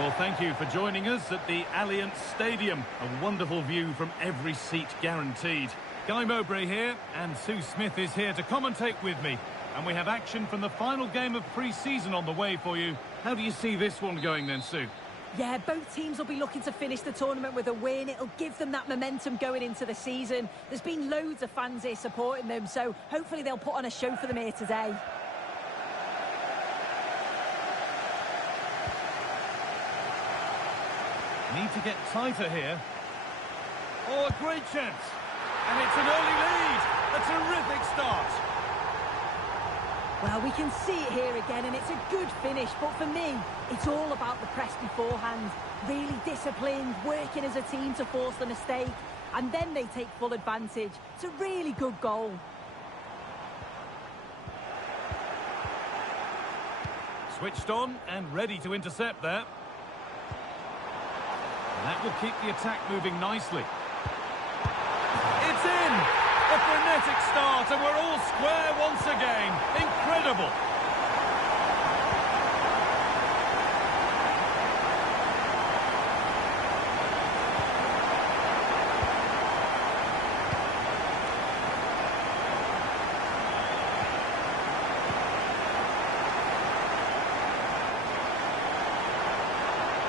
Well, thank you for joining us at the Allianz Stadium. A wonderful view from every seat guaranteed. Guy Mowbray here, and Sue Smith is here to commentate with me. And we have action from the final game of pre-season on the way for you. How do you see this one going then, Sue? Yeah, both teams will be looking to finish the tournament with a win. It'll give them that momentum going into the season. There's been loads of fans here supporting them, so hopefully they'll put on a show for them here today. Need to get tighter here. Oh, a great chance. And it's an early lead. A terrific start. Well, we can see it here again, and it's a good finish. But for me, it's all about the press beforehand. Really disciplined, working as a team to force the mistake. And then they take full advantage. It's a really good goal. Switched on and ready to intercept there. And that will keep the attack moving nicely. It's in! A frenetic start, and we're all square once again. Incredible!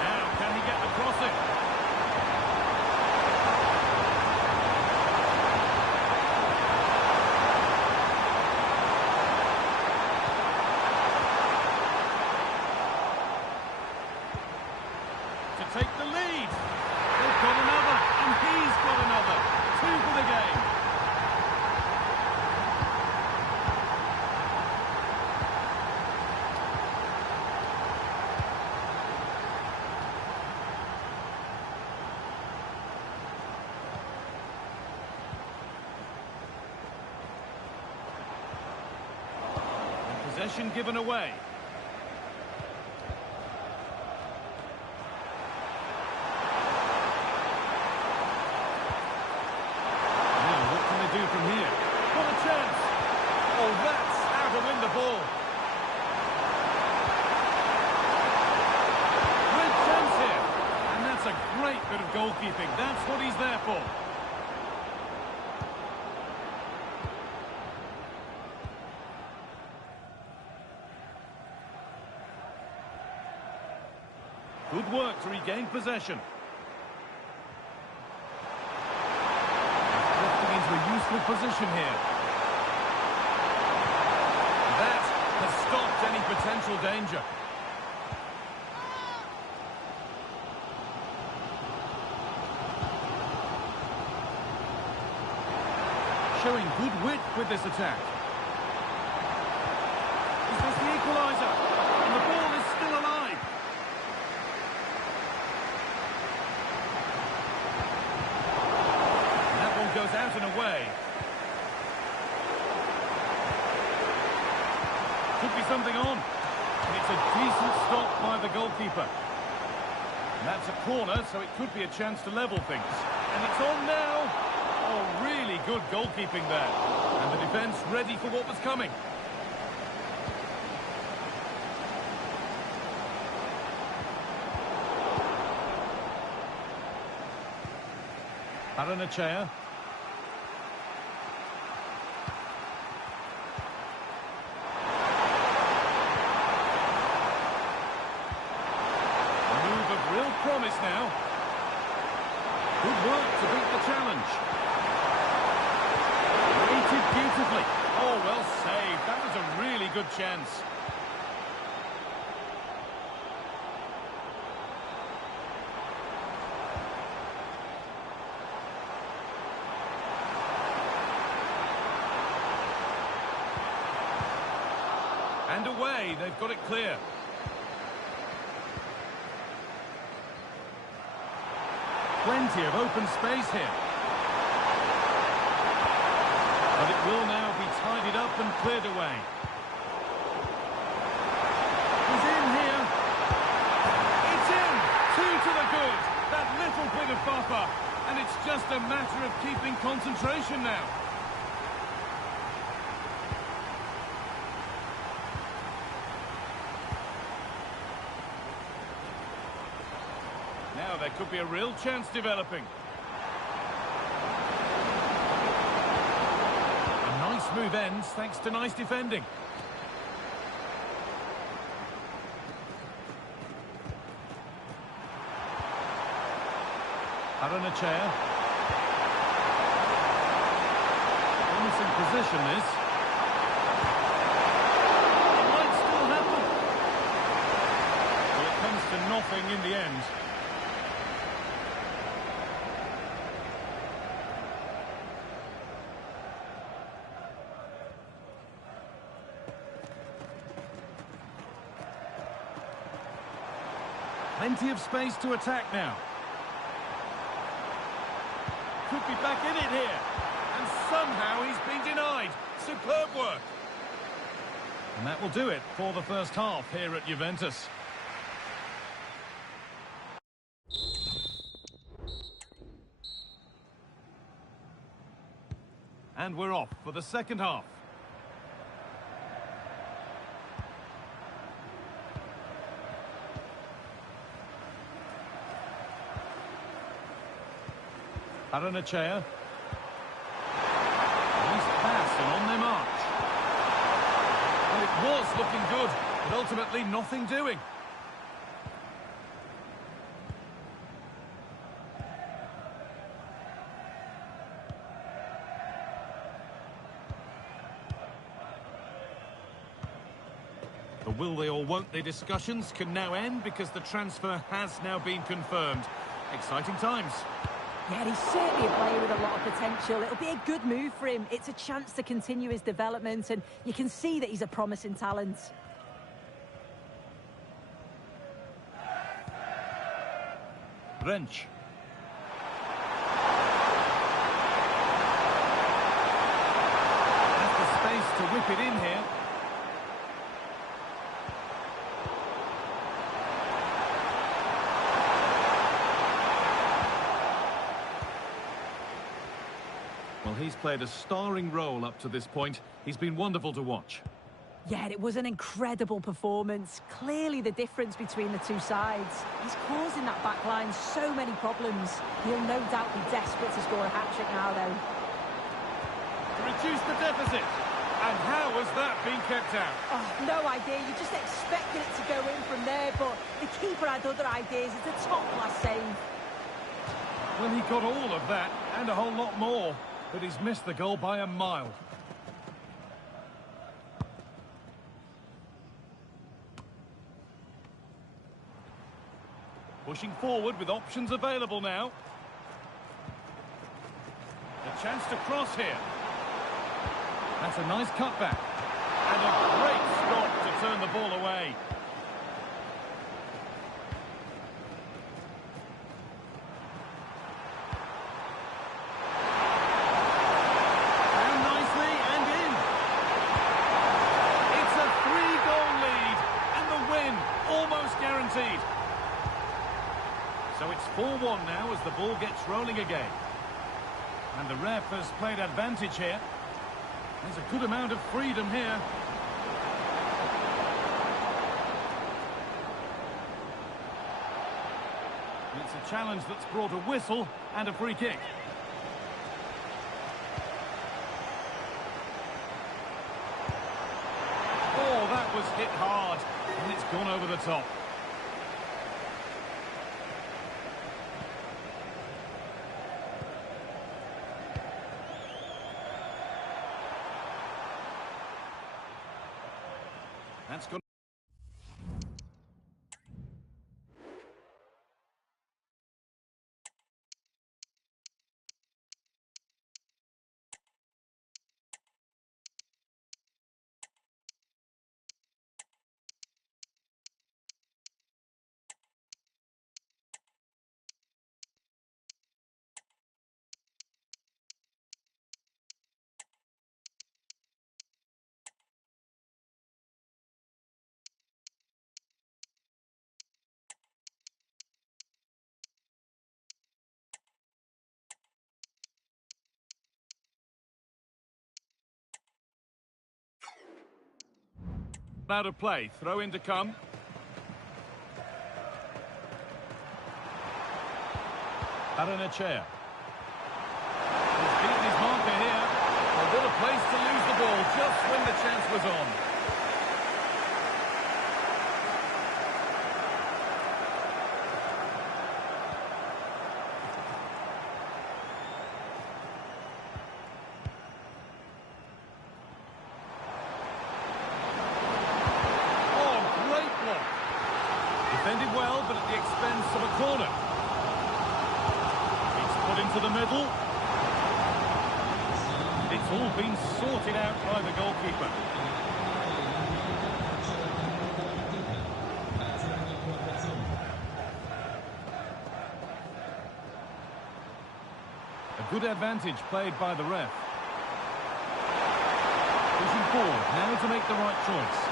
Now, can he get the crossing? Take the lead. They've got another, and he's got another. 2 for the game. And possession given away. From here. What a chance! Oh, that's how to win the ball. Great chance here. And that's a great bit of goalkeeping. That's what he's there for. Good work to regain possession. A useful position here. That has stopped any potential danger. Showing good width with this attack. Is this the equaliser? And the ball is still alive. Goes out and away. Could be something on. And it's a decent stop by the goalkeeper. And that's a corner, so it could be a chance to level things. And it's on now. Oh, really good goalkeeping there. And the defence ready for what was coming. Aranachea. Real promise now. Good work to beat the challenge. Rated beautifully. Oh, well saved. That was a really good chance. And away. They've got it clear. Plenty of open space here. But it will now be tidied up and cleared away. He's in here. It's in! 2 to the good. That little bit of buffer. And it's just a matter of keeping concentration now. There could be a real chance developing. A nice move ends thanks to nice defending. Chair. Promising position this. It might still happen. Well, it comes to nothing in the end. Plenty of space to attack now. Could be back in it here. And somehow he's been denied. Superb work. And that will do it for the first half here at Juventus. And we're off for the second half. Nice pass and on their march. Well, it was looking good, but ultimately nothing doing. The will they or won't they discussions can now end because the transfer has now been confirmed. Exciting times. Yeah, he's certainly a player with a lot of potential. It'll be a good move for him. It's a chance to continue his development, and you can see that he's a promising talent. Wrench. Has the space to whip it in here. Well, he's played a starring role up to this point. He's been wonderful to watch. Yeah, it was an incredible performance. Clearly the difference between the two sides. He's causing that back line so many problems. He'll no doubt be desperate to score a hat-trick now, though. To reduce the deficit. And how has that been kept out? Oh, no idea. You just expected it to go in from there, but the keeper had other ideas. It's a top-class save. Well, he got all of that and a whole lot more. But he's missed the goal by a mile. Pushing forward with options available now. A chance to cross here. That's a nice cutback. And a great stop to turn the ball away. So it's 4-1 now as the ball gets rolling again. And the ref has played advantage here. There's a good amount of freedom here. And it's a challenge that's brought a whistle and a free kick. Oh, that was hit hard. And it's gone over the top. That's good. Out of play, throw in to come. chair. He's beaten his marker here. A bit of place to lose the ball just when the chance was on. Defended well, but at the expense of a corner. It's put into the middle. It's all been sorted out by the goalkeeper. A good advantage played by the ref. Pushing forward, now to make the right choice.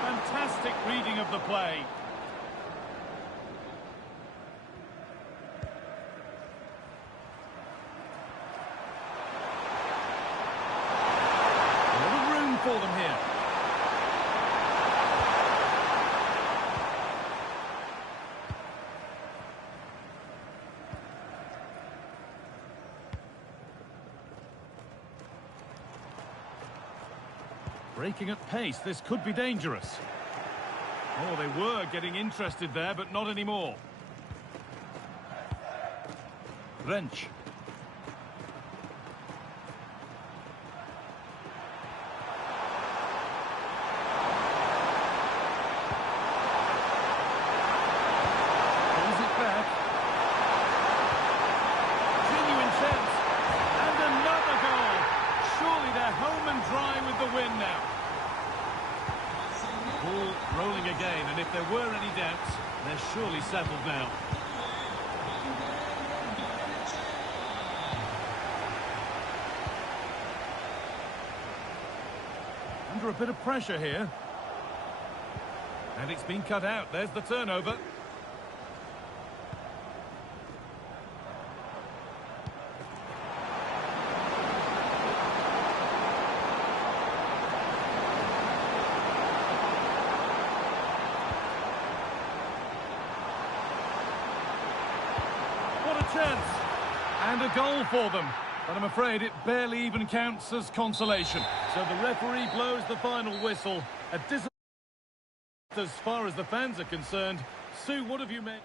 Fantastic reading of the play. A lot of room for them here. Breaking at pace, this could be dangerous. Oh, they were getting interested there, but not anymore. Wrench. Pulls it back. Genuine chance. And another goal. Surely they're home and dry with the win now. Ball rolling again, and if there were any doubts, they're surely settled now. Under a bit of pressure here. And it's been cut out. There's the turnover. Chance and a goal for them, but I'm afraid it barely even counts as consolation. So the referee blows the final whistle. A disappointment as far as the fans are concerned. Sue, what have you made?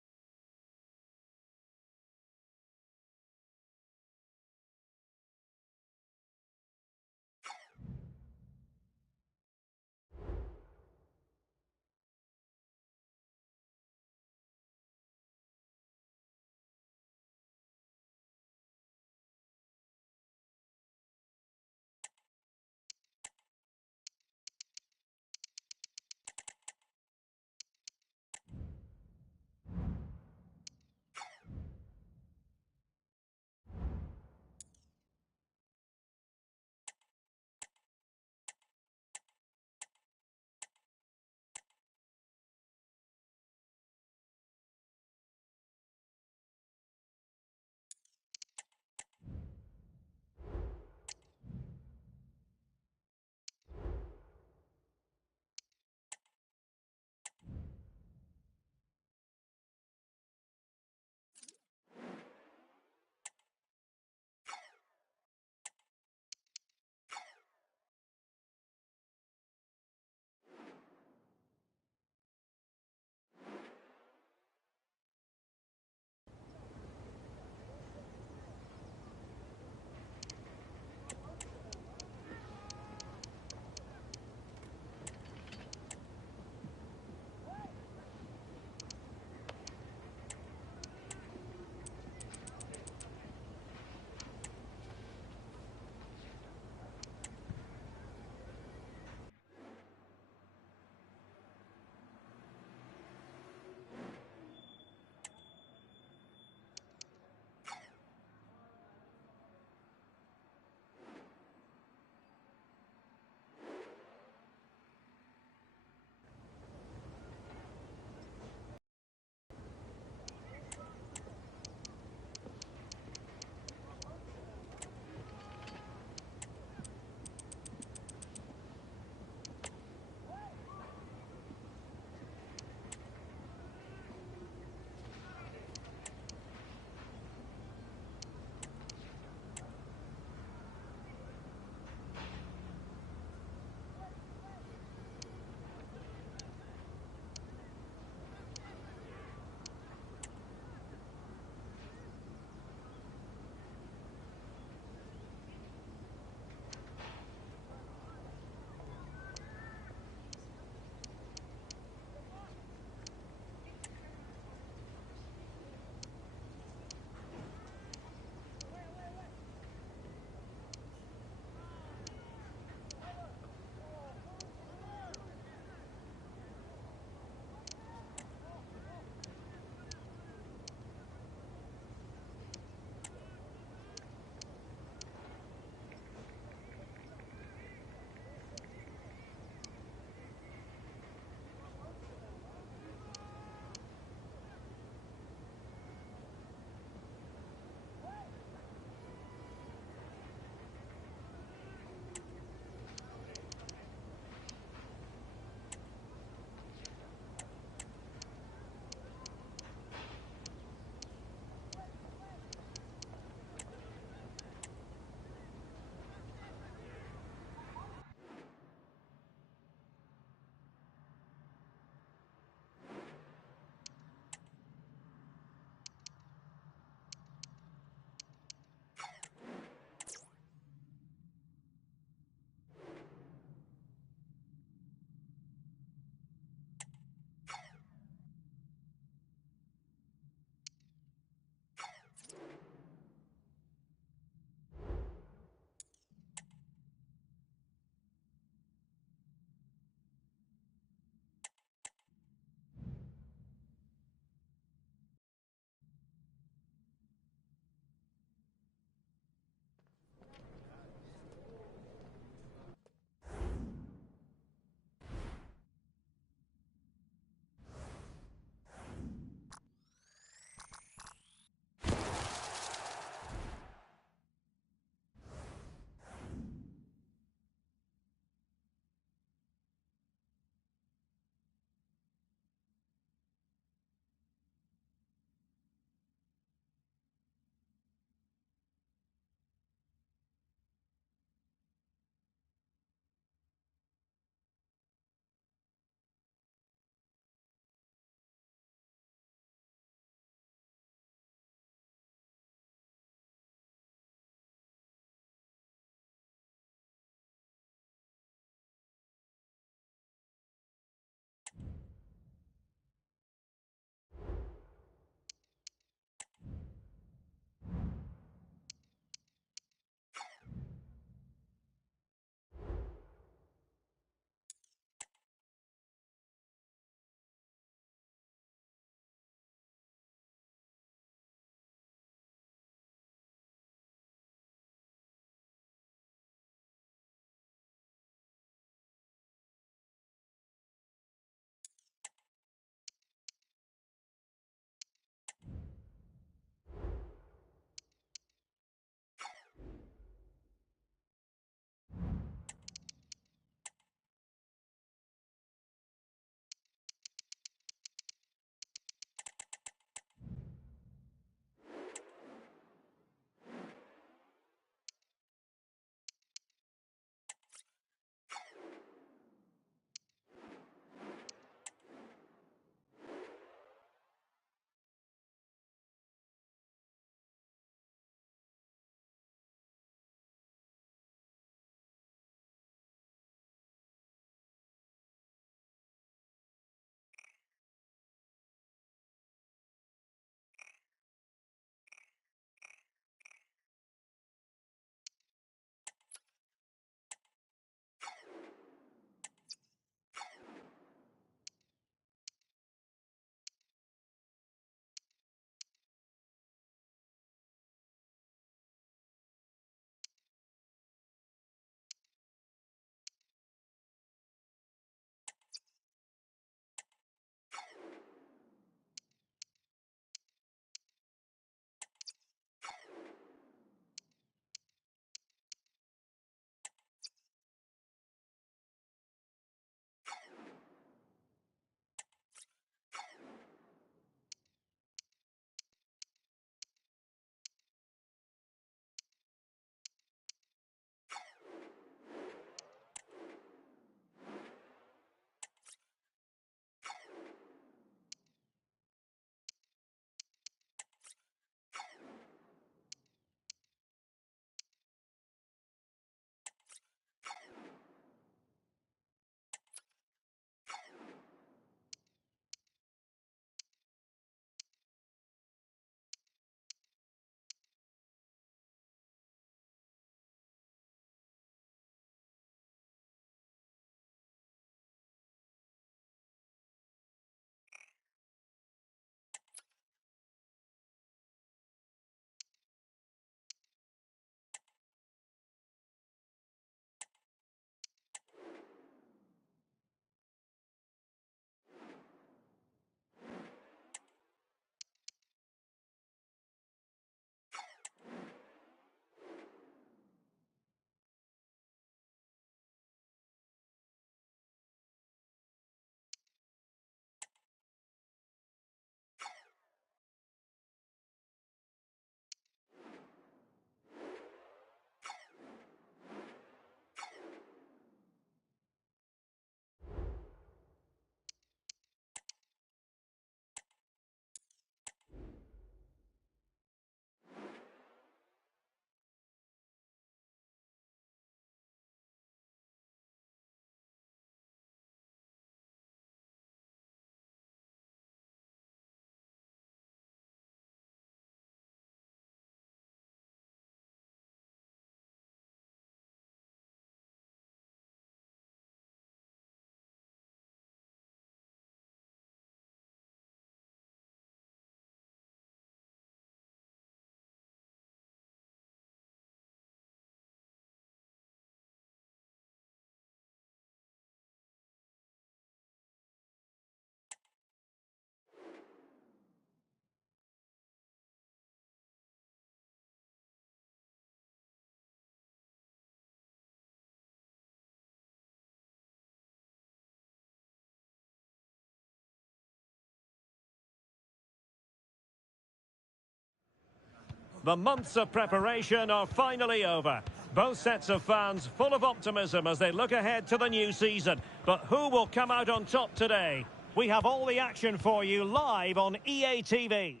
The months of preparation are finally over. Both sets of fans full of optimism as they look ahead to the new season. But who will come out on top today? We have all the action for you live on EA TV.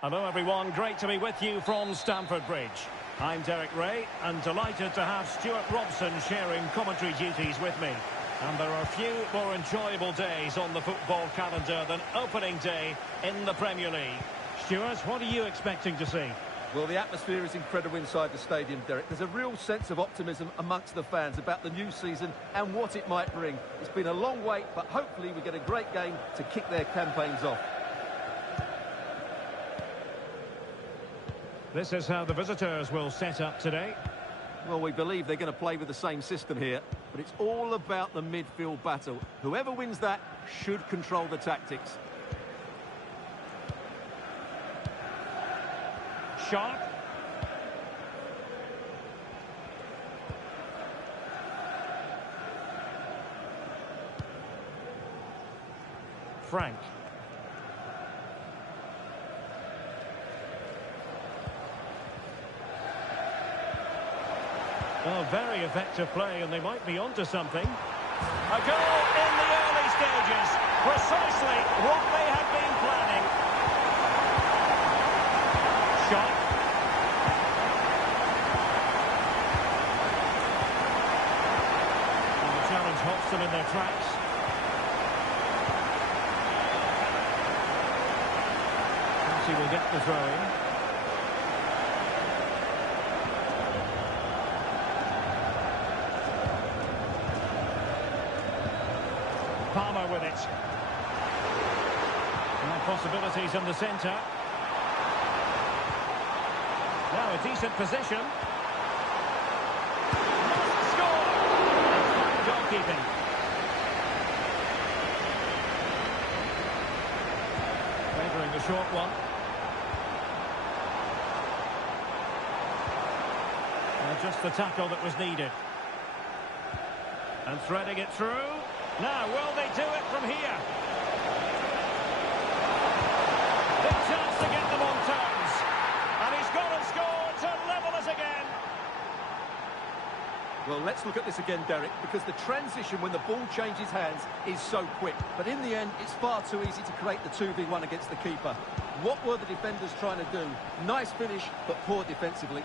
Hello everyone, great to be with you from Stamford Bridge. I'm Derek Ray and delighted to have Stuart Robson sharing commentary duties with me. And there are few more enjoyable days on the football calendar than opening day in the Premier League. Stuart, what are you expecting to see? Well, the atmosphere is incredible inside the stadium, Derek. There's a real sense of optimism amongst the fans about the new season and what it might bring. It's been a long wait, but hopefully we get a great game to kick their campaigns off. This is how the visitors will set up today. Well, we believe they're going to play with the same system here, but it's all about the midfield battle. Whoever wins that should control the tactics. Sharp. Frank. Oh, very effective play, and they might be onto something. A goal in the early stages. Precisely what they had been planning. Shot. And the challenge halts them in their tracks. Chelsea will get the throw-in. Palmer with it. And possibilities in the centre. Now a decent position. Must score! Fine goalkeeping. Favouring the short one. And just the tackle that was needed. And threading it through. Now, will they do it from here? Big chance to get them on terms. And he's gone and scored to level us again. Well, let's look at this again, Derek, because the transition when the ball changes hands is so quick. But in the end, it's far too easy to create the 2v1 against the keeper. What were the defenders trying to do? Nice finish, but poor defensively.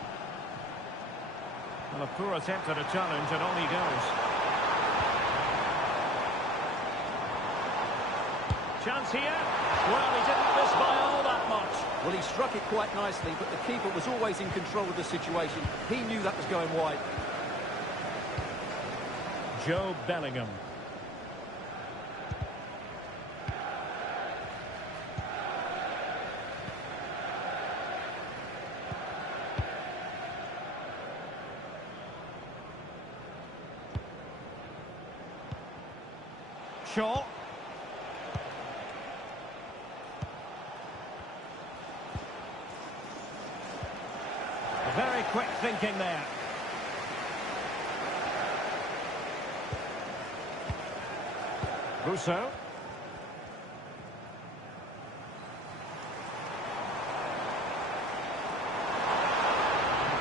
Well, a poor attempt at a challenge, and on he goes. Chance here. Well, he didn't miss by all that much. Well, he struck it quite nicely, but the keeper was always in control of the situation. He knew that was going wide. Joe Bellingham. Shaw. Very quick thinking there. Rousseau.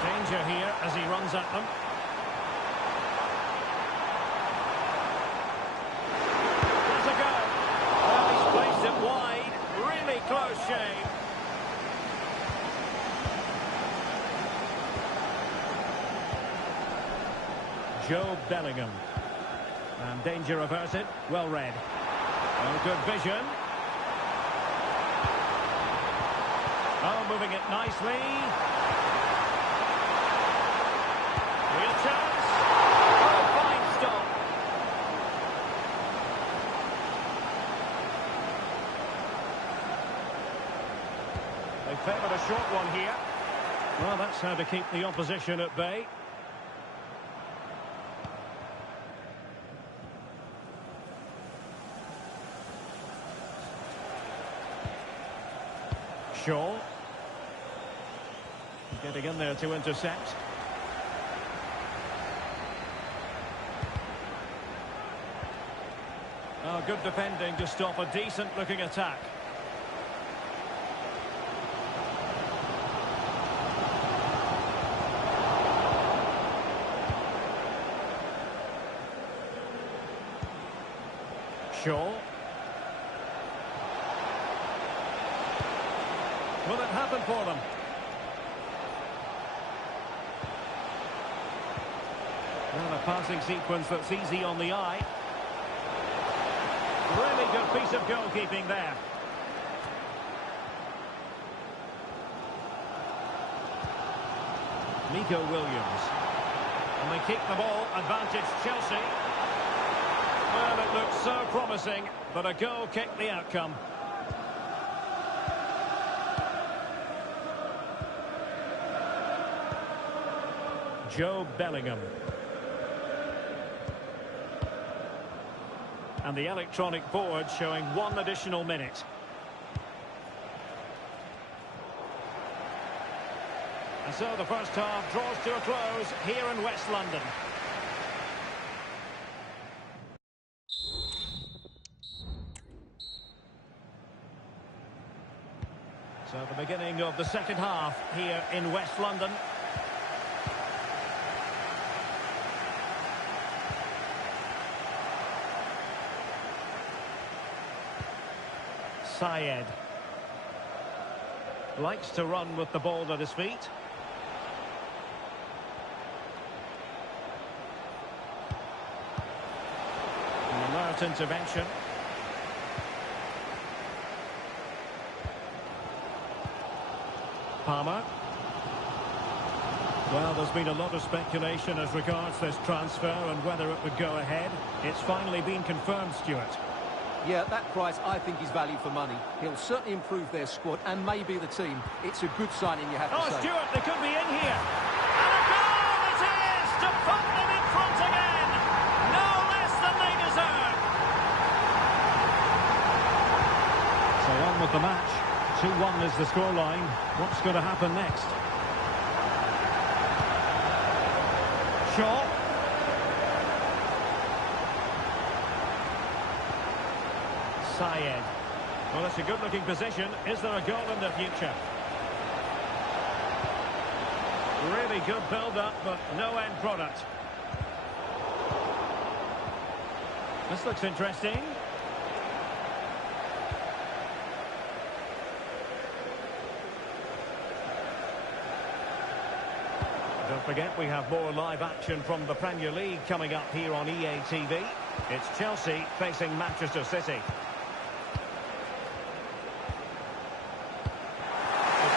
Danger here as he runs at them. There's a go. Well, he's placed it wide. Really close shave. Joe Bellingham. And danger averted. Well read. Oh, good vision. Oh, moving it nicely. Real chance. Oh, fine stop. They favoured a short one here. Well, that's how to keep the opposition at bay. Shaw. Getting in there to intercept. Oh, good defending to stop a decent-looking attack. Shaw. Will it happen for them? Well, a passing sequence that's easy on the eye. Really good piece of goalkeeping there. Nico Williams. And they keep the ball. Advantage Chelsea. Well, it looks so promising, but a goal kicked the outcome. Joe Bellingham. And the electronic board showing 1 additional minute. And so the first half draws to a close here in West London. So the beginning of the second half here in West London. Syed likes to run with the ball at his feet. An alert intervention. Palmer. Well, there's been a lot of speculation as regards this transfer and whether it would go ahead. It's finally been confirmed, Stuart. Yeah, that price, I think, is value for money. He'll certainly improve their squad and maybe the team. It's a good signing, you have to say. Oh, Stuart, they could be in here. And a goal it is to put them in front again. No less than they deserve. So on with the match. 2-1 is the scoreline. What's going to happen next? Shaw. Syed. Well, it's a good-looking position. Is there a goal in the future? Really good build-up, but no end product. This looks interesting. Don't forget, we have more live action from the Premier League coming up here on EA TV. It's Chelsea facing Manchester City.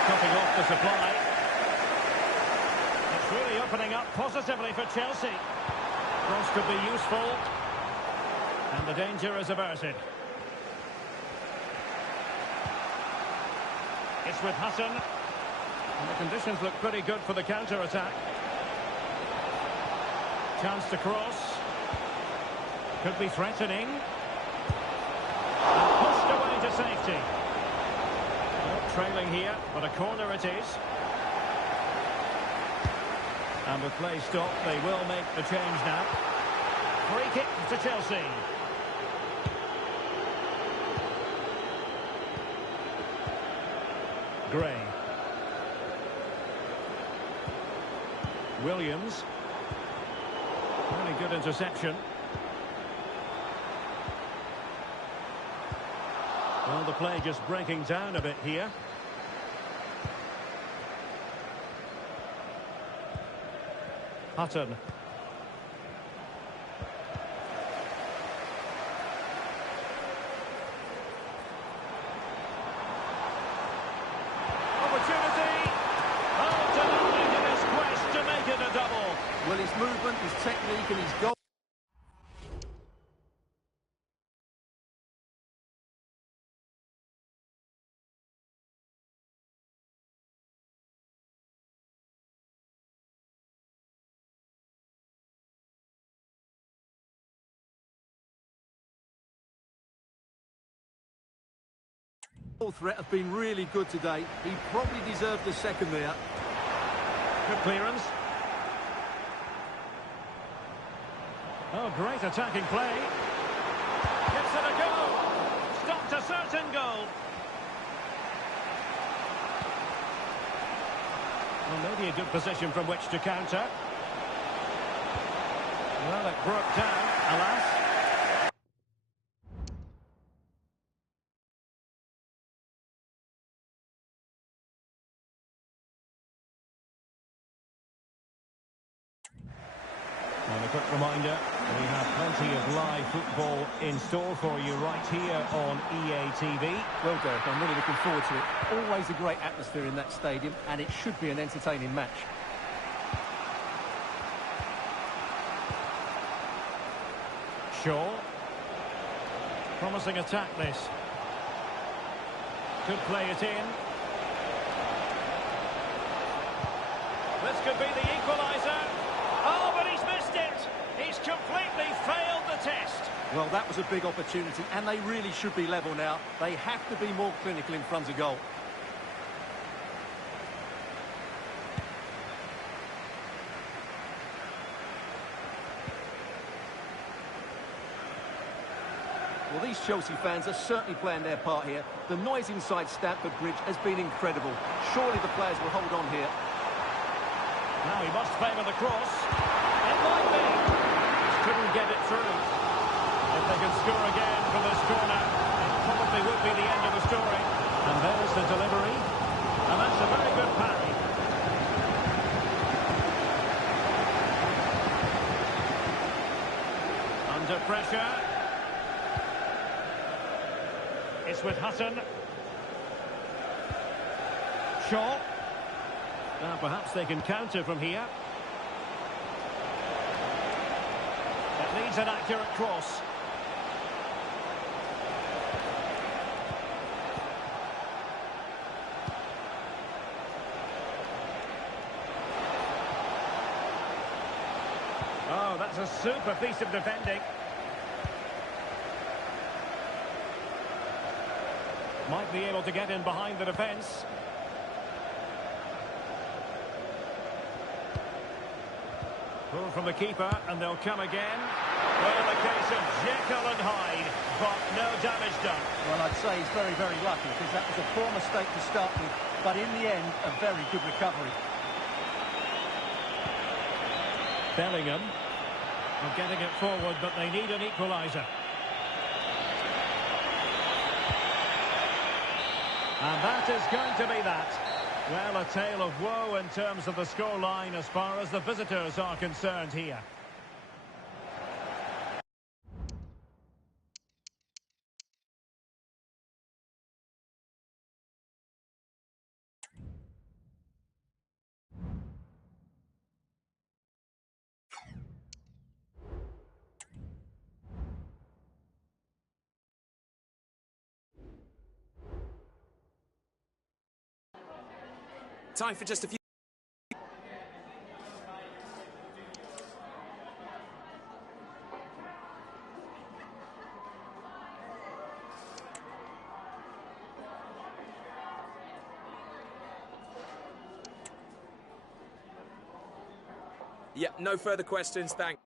Cutting off the supply. It's really opening up positively for Chelsea. Cross could be useful. And the danger is averted. It's with Hutton. And the conditions look pretty good for the counter-attack. Chance to cross. Could be threatening. And pushed away to safety. Trailing here, but a corner it is. And with play stopped, they will make the change now. Free kick to Chelsea. Gray. Williams. Really good interception. Well, the play just breaking down a bit here. Hutton. Opportunity. Oh, denied in his quest to make it a double. Well, his movement, his technique and his goal. Threat have been really good today. He probably deserved the second there. Good clearance. Oh, great attacking play. Gives it a go. Stopped a certain goal. Well, maybe a good position from which to counter. Well, it broke down, alas. A quick reminder, we have plenty of live football in store for you right here on EA TV. Well, Derek, I'm really looking forward to it. Always a great atmosphere in that stadium, and it should be an entertaining match. Shaw. Promising attack, this. Could play it in. This could be the equaliser. Oh, but he's missed it. He's completely failed the test. Well, that was a big opportunity, and they really should be level now. They have to be more clinical in front of goal. Well, these Chelsea fans are certainly playing their part here. The noise inside Stamford Bridge has been incredible. Surely the players will hold on here. Now he must favour the cross. It might be. Just couldn't get it through. If they can score again from this corner, it probably would be the end of the story. And there's the delivery. And that's a very good parry. Under pressure. It's with Hutton. Shaw. Now perhaps they can counter from here. It needs an accurate cross. Oh, that's a super piece of defending. Might be able to get in behind the defence. Pull from the keeper, and they'll come again. Well, a case of Jekyll and Hyde, but no damage done. Well, I'd say he's very, very lucky, because that was a poor mistake to start with, but in the end, a very good recovery. Bellingham are getting it forward, but they need an equaliser. And that is going to be that. Well, a tale of woe in terms of the scoreline as far as the visitors are concerned here. Time for just a few. Yep, no further questions, thanks.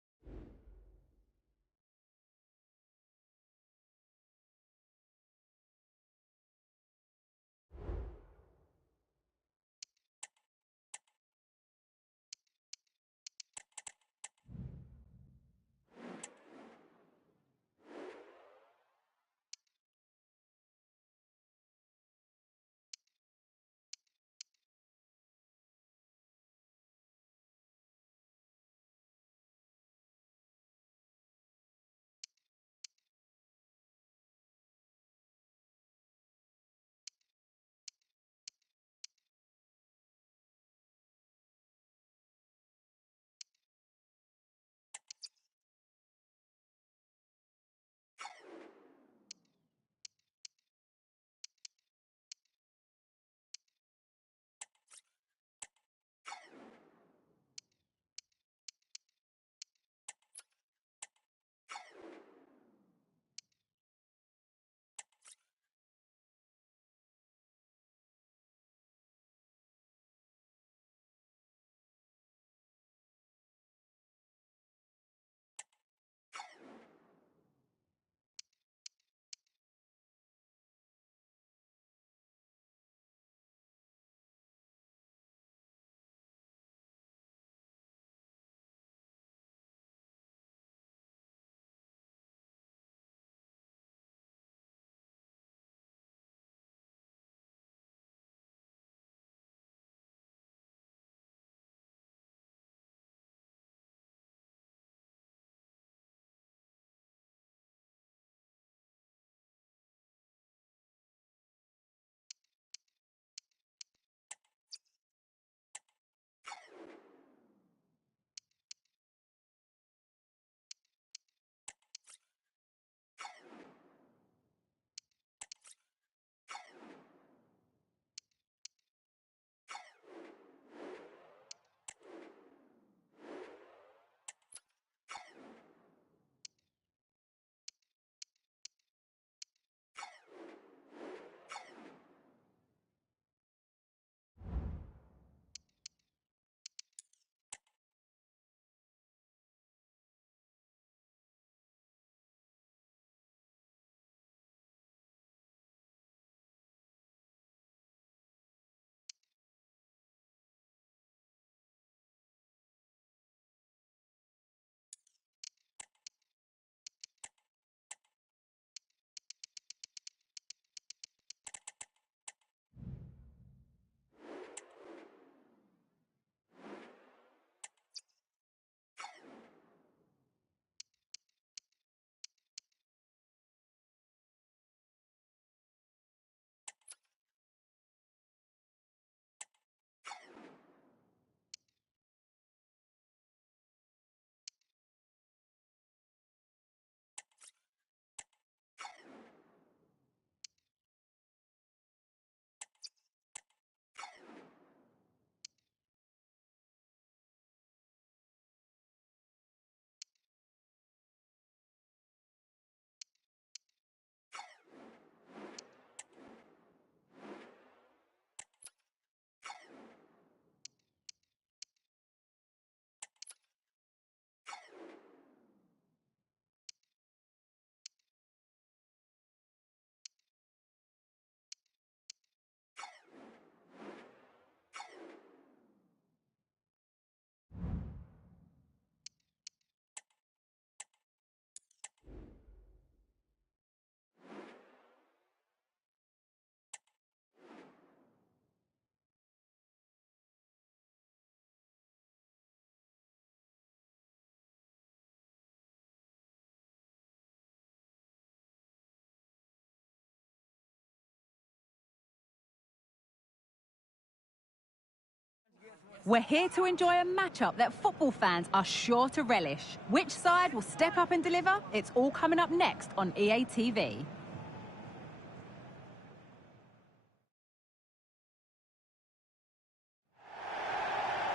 We're here to enjoy a matchup that football fans are sure to relish. Which side will step up and deliver? It's all coming up next on EA TV.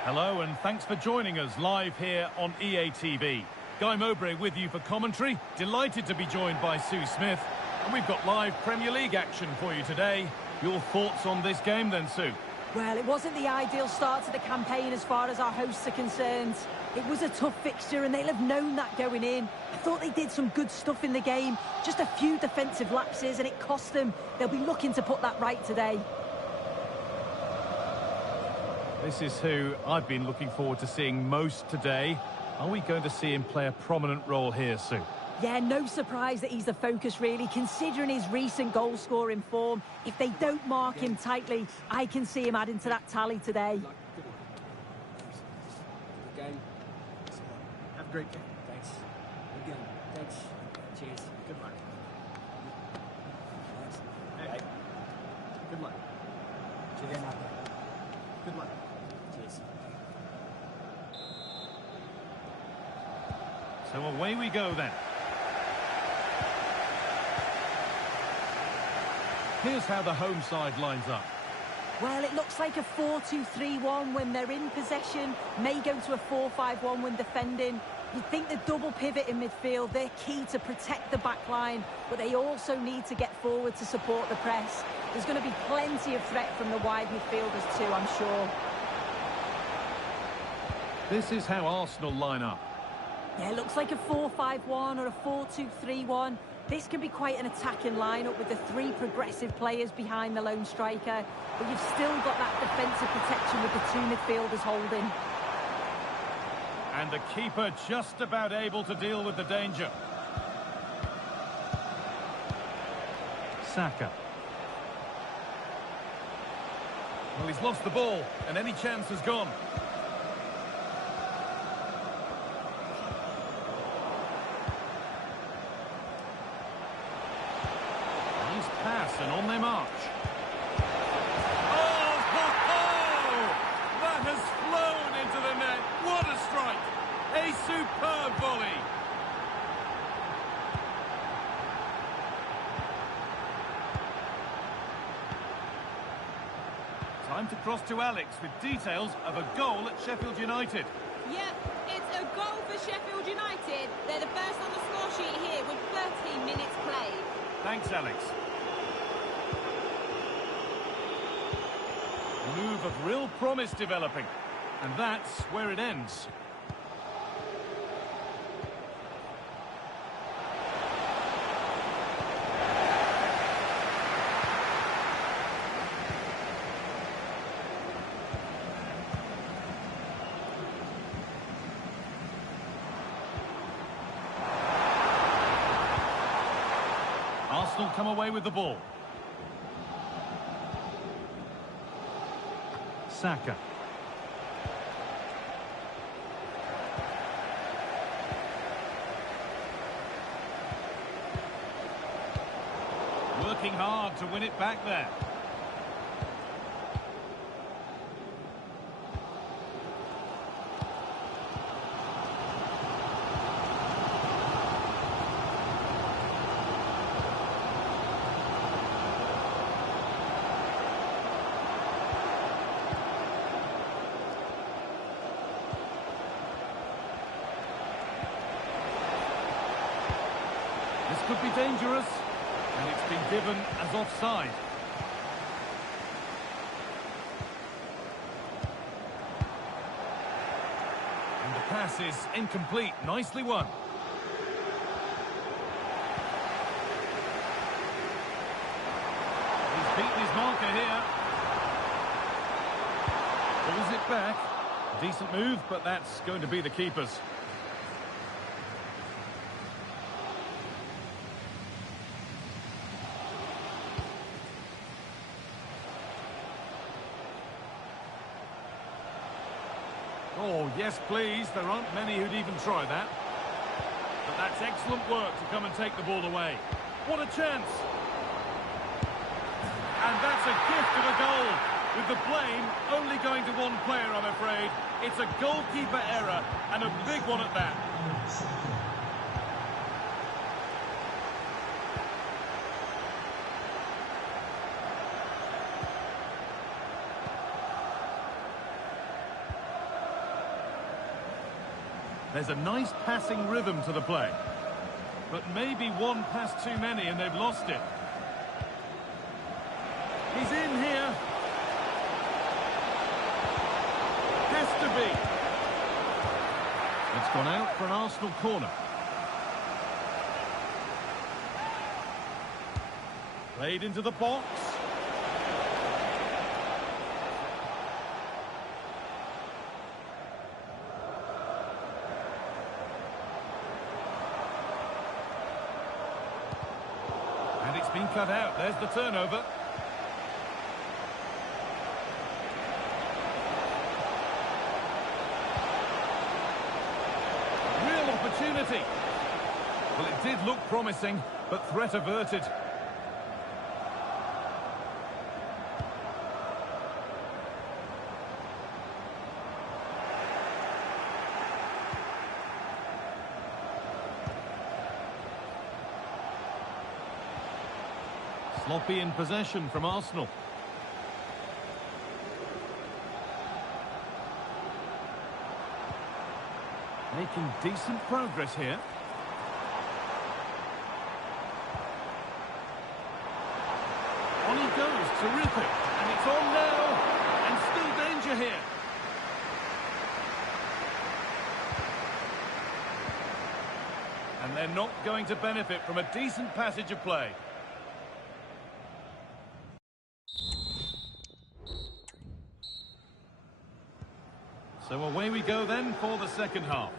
Hello and thanks for joining us live here on EA TV. Guy Mowbray with you for commentary. Delighted to be joined by Sue Smith. And we've got live Premier League action for you today. Your thoughts on this game then, Sue? Well, it wasn't the ideal start to the campaign as far as our hosts are concerned. It was a tough fixture and they'll have known that going in. I thought they did some good stuff in the game. Just a few defensive lapses and it cost them. They'll be looking to put that right today. This is who I've been looking forward to seeing most today. Are we going to see him play a prominent role here, Sue? Yeah, no surprise that he's the focus, really, considering his recent goal-scoring form. If they don't mark him tightly, I can see him adding to that tally today. Have a great game. Thanks. Good game. Thanks. Cheers. Good luck. Thanks. Hey. Good luck. Cheers. Good luck. Cheers. So away we go then. Here's how the home side lines up. Well, it looks like a 4-2-3-1 when they're in possession. May go to a 4-5-1 when defending. You'd think the double pivot in midfield, they're key to protect the back line, but they also need to get forward to support the press. There's going to be plenty of threat from the wide midfielders too, I'm sure. This is how Arsenal line up. Yeah, it looks like a 4-5-1 or a 4-2-3-1. This can be quite an attacking lineup with the three progressive players behind the lone striker, but you've still got that defensive protection with the two midfielders holding. And the keeper just about able to deal with the danger. Saka. Well, he's lost the ball, and any chance has gone. Pass and on they march. Oh, ho, ho! That has flown into the net. What a strike! A superb volley. Time to cross to Alex with details of a goal at Sheffield United. Yep, it's a goal for Sheffield United. They're the first on the score sheet here with 13 minutes played. Thanks, Alex. Move of real promise developing, and that's where it ends. Arsenal come away with the ball. Saka. Working hard to win it back there. This could be dangerous, and it's been given as offside. And the pass is incomplete. Nicely won. He's beaten his marker here. Pulls it back. Decent move, but that's going to be the keeper's. Oh, yes, please. There aren't many who'd even try that. But that's excellent work to come and take the ball away. What a chance! And that's a gift of a goal. With the blame only going to one player, I'm afraid. It's a goalkeeper error, and a big one at that. There's a nice passing rhythm to the play. But maybe one pass too many and they've lost it. He's in here. Has to be. It's gone out for an Arsenal corner. Played into the box. And it's been cut out. There's the turnover. Real opportunity. Well, it did look promising, but threat averted. Sloppy in possession from Arsenal. Making decent progress here. On he goes, terrific. And it's on now. And still danger here. And they're not going to benefit from a decent passage of play. So away we go then for the second half.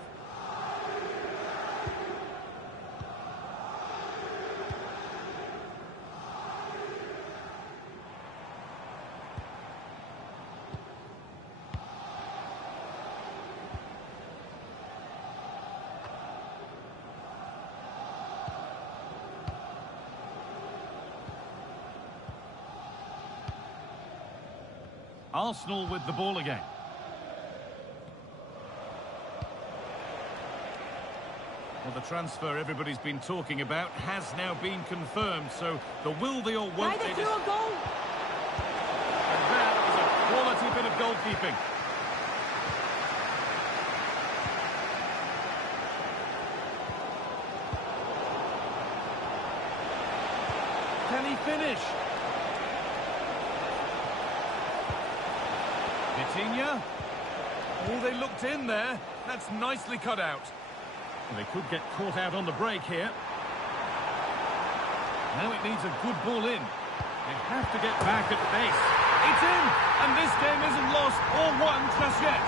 Arsenal with the ball again. Well, the transfer everybody's been talking about has now been confirmed, so the will they or won't they... Through a goal. And that is a quality bit of goalkeeping. Can he finish? Vitinha. Oh, they looked in there. That's nicely cut out. They could get caught out on the break here. Now it needs a good ball in. They have to get back at pace. It's in! And this game isn't lost or won just yet.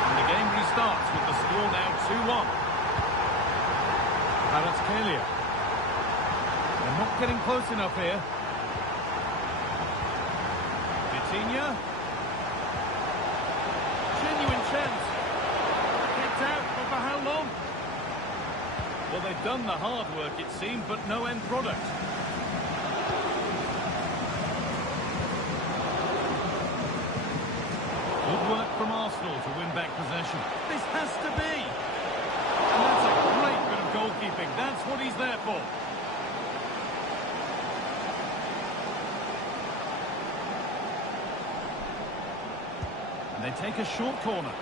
And the game restarts with the score now 2-1. Kvaratskhelia. They're not getting close enough here. Vitinha. Genuine chance. Out, but for how long? Well, they've done the hard work, it seemed, but no end product. Good work from Arsenal to win back possession. This has to be! And that's a great bit of goalkeeping. That's what he's there for. And they take a short corner.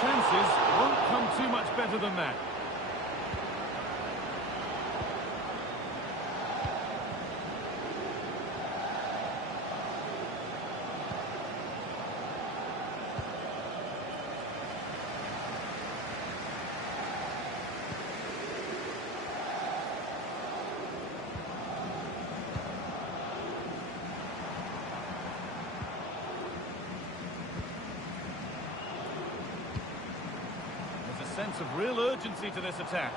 Chances won't come too much better than that. Sense of real urgency to this attack.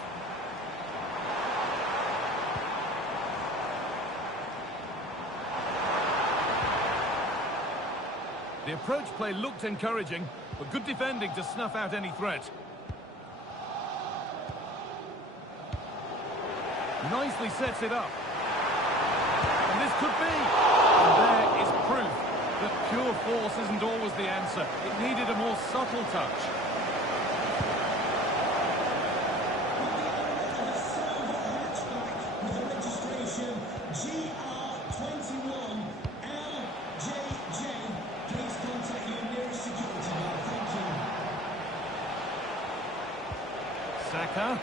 The approach play looked encouraging, but good defending to snuff out any threat. Nicely sets it up. this could be. And there is proof that pure force isn't always the answer. It needed a more subtle touch. Saka.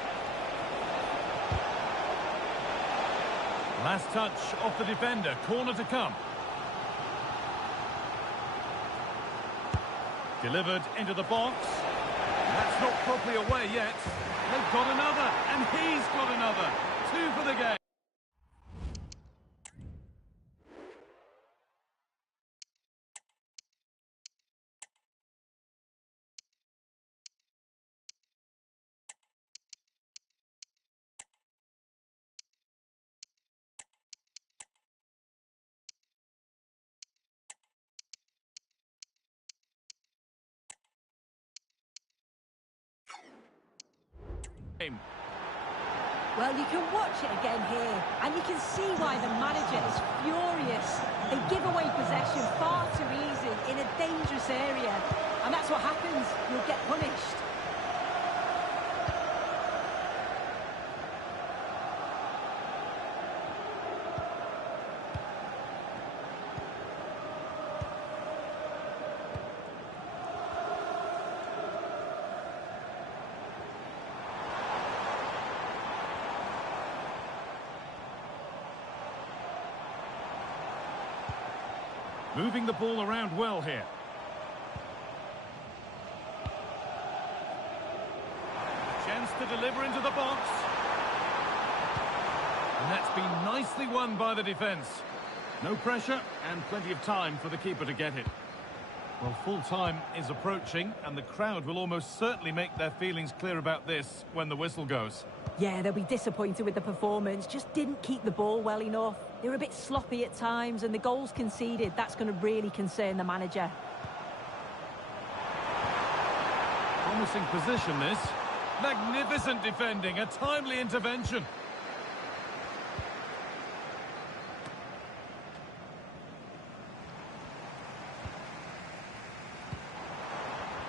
Last touch off the defender. Corner to come. Delivered into the box. That's not properly away yet. They've got another, and he's got another. 2 for the game. Well, you can watch it again here, and you can see why the manager is furious. They give away possession far too easy in a dangerous area, and that's what happens. You'll get punished. Moving the ball around well here. Chance to deliver into the box. And that's been nicely won by the defence. No pressure and plenty of time for the keeper to get it. Well, full time is approaching, and the crowd will almost certainly make their feelings clear about this when the whistle goes. Yeah, they'll be disappointed with the performance. Just didn't keep the ball well enough. They were a bit sloppy at times, and the goals conceded, that's going to really concern the manager. Promising position, this. Magnificent defending, a timely intervention.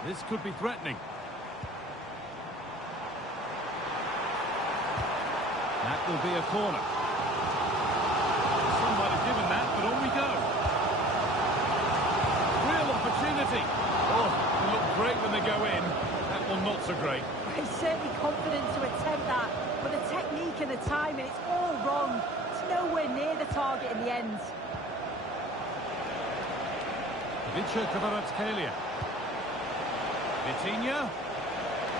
This could be threatening. That will be a corner. Some might have given that, but on we go. Real opportunity. Oh, they look great when they go in. That one not so great. He's certainly confident to attempt that, but the technique and the timing, it's all wrong. It's nowhere near the target in the end. Vicha Kvaratskhelia. Vitinha.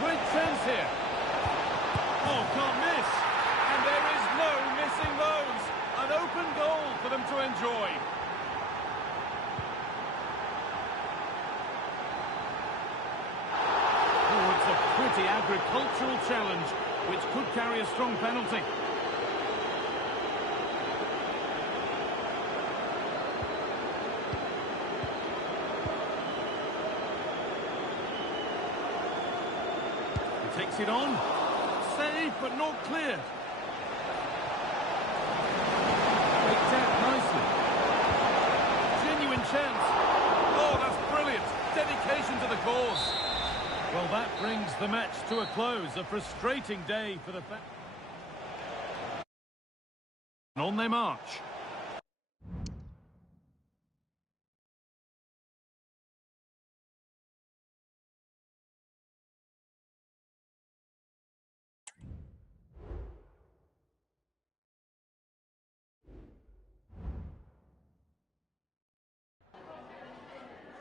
Great chance here. Oh, can't miss. And there is no missing those. An open goal for them to enjoy. Oh, it's a pretty agricultural challenge, which could carry a strong penalty. He takes it on. Saved, but not cleared. Picked out nicely. Genuine chance. Oh, that's brilliant. Dedication to the cause. Well, that brings the match to a close. A frustrating day for the fans. On they march.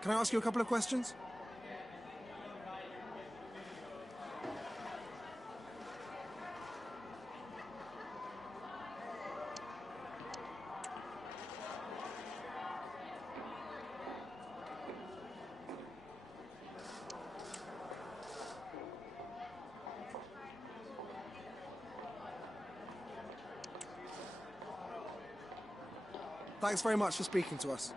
Can I ask you a couple of questions? Thanks very much for speaking to us.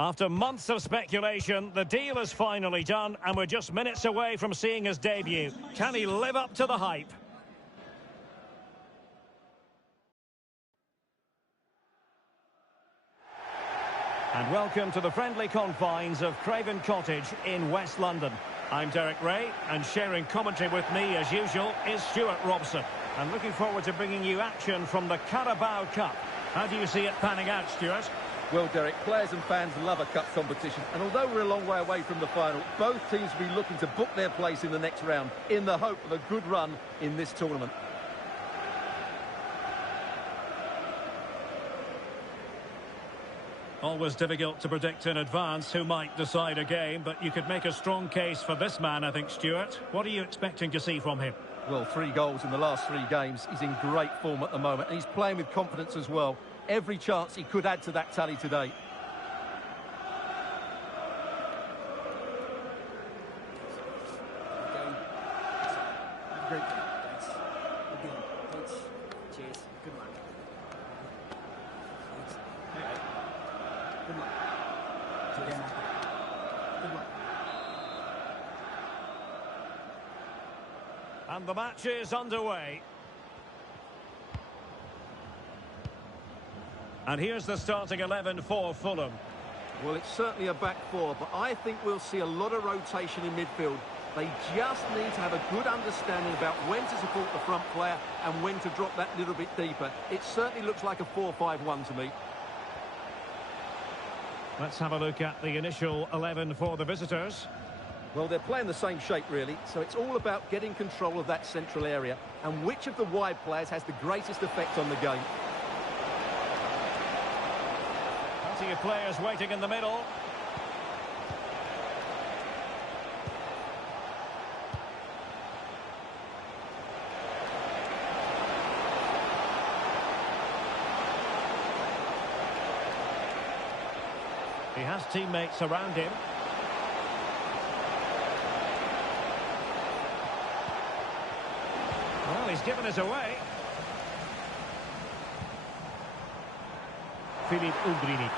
After months of speculation, the deal is finally done, and we're just minutes away from seeing his debut. Can he live up to the hype? And welcome to the friendly confines of Craven Cottage in West London. I'm Derek Ray, and sharing commentary with me, as usual, is Stuart Robson. And looking forward to bringing you action from the Carabao Cup. How do you see it panning out, Stuart? Well, Derek, players and fans love a cup competition, and although we're a long way away from the final, both teams will be looking to book their place in the next round in the hope of a good run in this tournament. Always difficult to predict in advance who might decide a game, but you could make a strong case for this man, I think, Stuart. What are you expecting to see from him? Well, 3 goals in the last 3 games. He's in great form at the moment, and he's playing with confidence as well. Every chance he could add to that tally today. Great. Thanks. Good game. Thanks. Cheers. Good luck. Thanks. Good luck. Cheers. Good luck. And the match is underway. And here's the starting 11 for Fulham. Well, it's certainly a back 4, but I think we'll see a lot of rotation in midfield. They just need to have a good understanding about when to support the front player and when to drop that little bit deeper. It certainly looks like a 4-5-1 to me. Let's have a look at the initial 11 for the visitors. Well, they're playing the same shape, really, so it's all about getting control of that central area and which of the wide players has the greatest effect on the game. Plenty of players waiting in the middle. He has teammates around him. Well, he's given us away. Filip Ugrinic.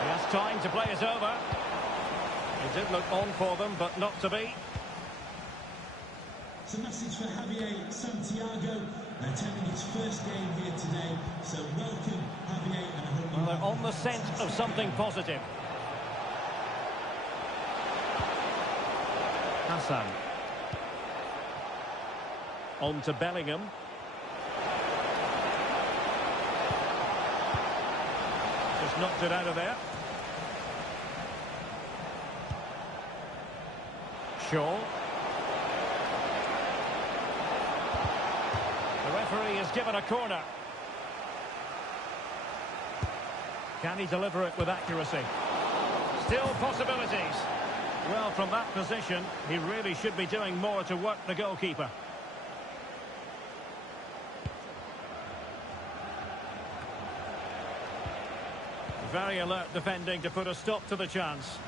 He has time to play it over. It did look on for them, but not to be. It's a message for Javier Santiago, attending his first game here today. So welcome, Javier, and I hope you... Well, they're on the scent of something positive. Hassan. On to Bellingham. Just knocked it out of there. Shaw. The referee has given a corner. Can he deliver it with accuracy? Still possibilities. Well, from that position, he really should be doing more to work the goalkeeper. Very alert defending to put a stop to the chance.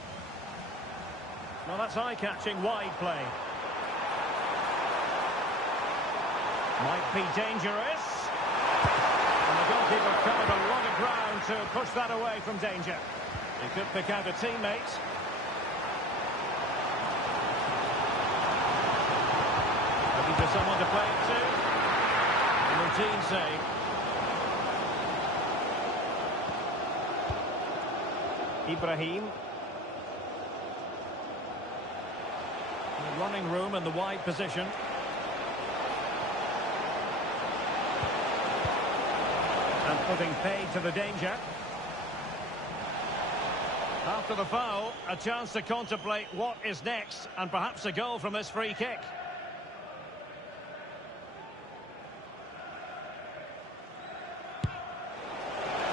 Well, that's eye-catching wide play. Might be dangerous. And the goalkeeper covered a lot of ground to push that away from danger. He could pick out a teammate. Looking for someone to play it to. Routine save. Ibrahim. The running room in the wide position. And putting paid to the danger. After the foul, a chance to contemplate what is next, and perhaps a goal from this free kick.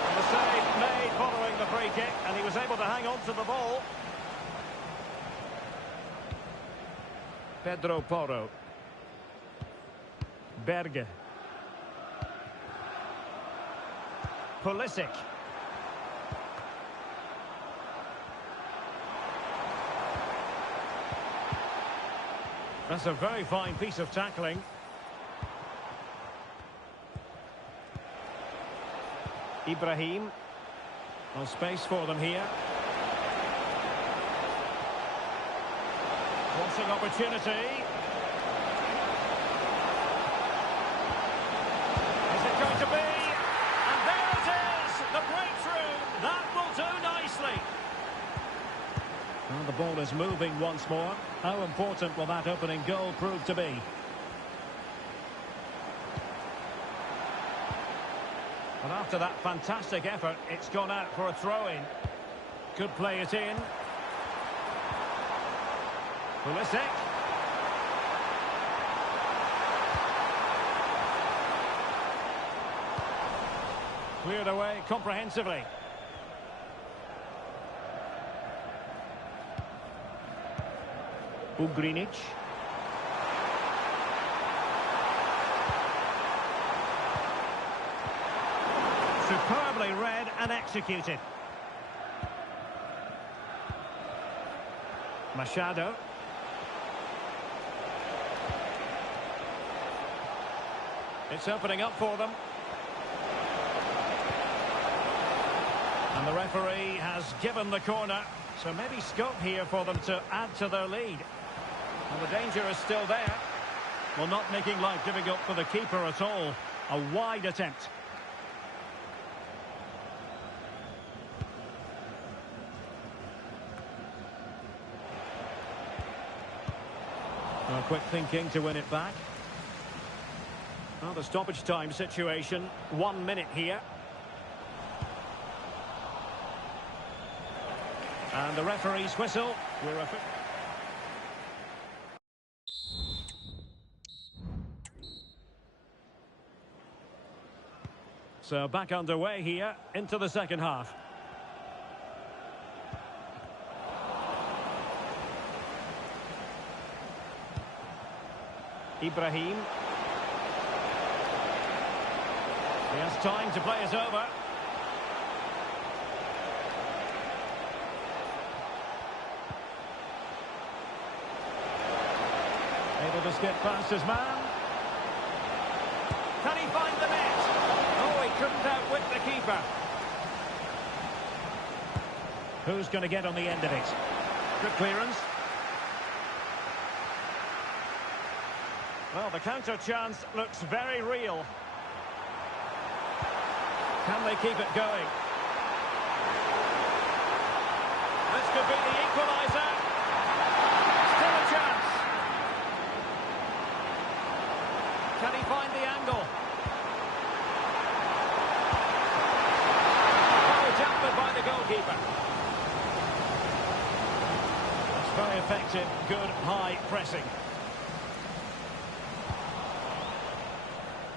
And the save made following the free kick, and he was able to hang on to the ball. Pedro Porro. Berge. Pulisic. That's a very fine piece of tackling. Ibrahim. No space for them here. Crossing opportunity. Is it going to be? And there it is! The breakthrough! That will do nicely. Well, the ball is moving once more. How important will that opening goal prove to be? But after that fantastic effort, it's gone out for a throw-in. Could play it in. Pulisic. Cleared away comprehensively. Ugrinic. Superbly read and executed. Machado. It's opening up for them. And the referee has given the corner, so maybe scope here for them to add to their lead. And the danger is still there. Well, not making life difficult for the keeper at all. A wide attempt. Well, quick thinking to win it back. Well, the stoppage time situation. 1 minute here. And the referee's whistle. So back underway here into the second half. Ibrahim. He has time to play it over. Able to skip past his man. Can he find the net? Oh, he couldn't outwit the keeper. Who's going to get on the end of it? Good clearance. Well, the counter chance looks very real. Can they keep it going? This could be the equaliser. Still a chance. Can he find the angle? Oh, jampered by the goalkeeper. That's very effective, good high pressing.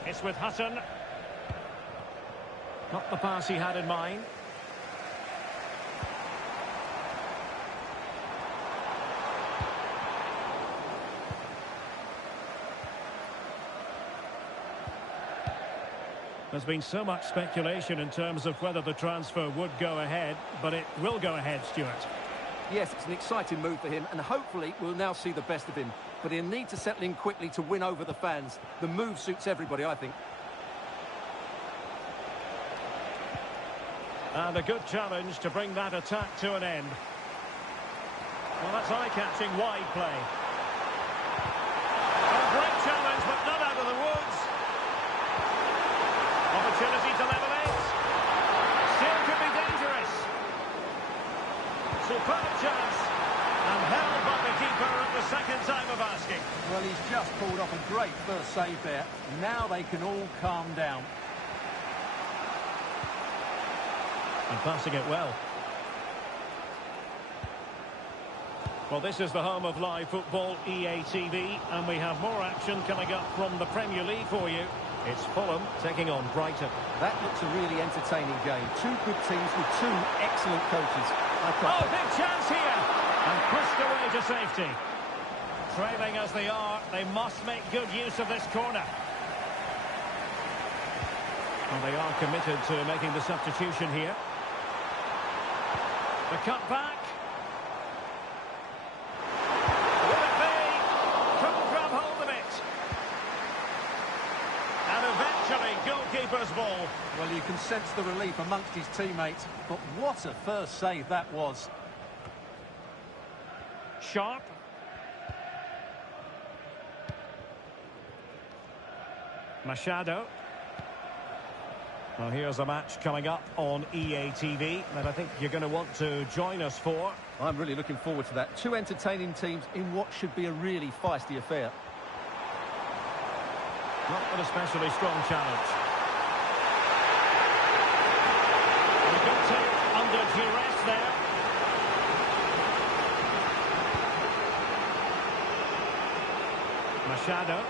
It's with Hutton. Not the pass he had in mind. There's been so much speculation in terms of whether the transfer would go ahead, but it will go ahead, Stuart. Yes, it's an exciting move for him, and hopefully we'll now see the best of him. But he'll need to settle in quickly to win over the fans. The move suits everybody, I think. And a good challenge to bring that attack to an end. Well, that's eye-catching wide play. A great challenge, but not out of the woods. Opportunity to level it. Still could be dangerous. Superb chance. And held by the keeper at the second time of asking. Well, he's just pulled off a great first save there. Now they can all calm down. And passing it well. Well, this is the home of live football, EA TV, and we have more action coming up from the Premier League for you. It's Fulham taking on Brighton. That looks a really entertaining game. Two good teams with two excellent coaches. Oh, big chance here! And pushed away to safety. Trailing as they are, they must make good use of this corner. Well, they are committed to making the substitution here. The cut back. Will it be? Couldn't grab hold of it. And eventually, goalkeeper's ball. Well, you can sense the relief amongst his teammates, but what a first save that was. Sharp. Machado. Well, here's a match coming up on EA TV that I think you're going to want to join us for. I'm really looking forward to that. Two entertaining teams in what should be a really feisty affair. Not an especially strong challenge. We got to under duress there. Machado.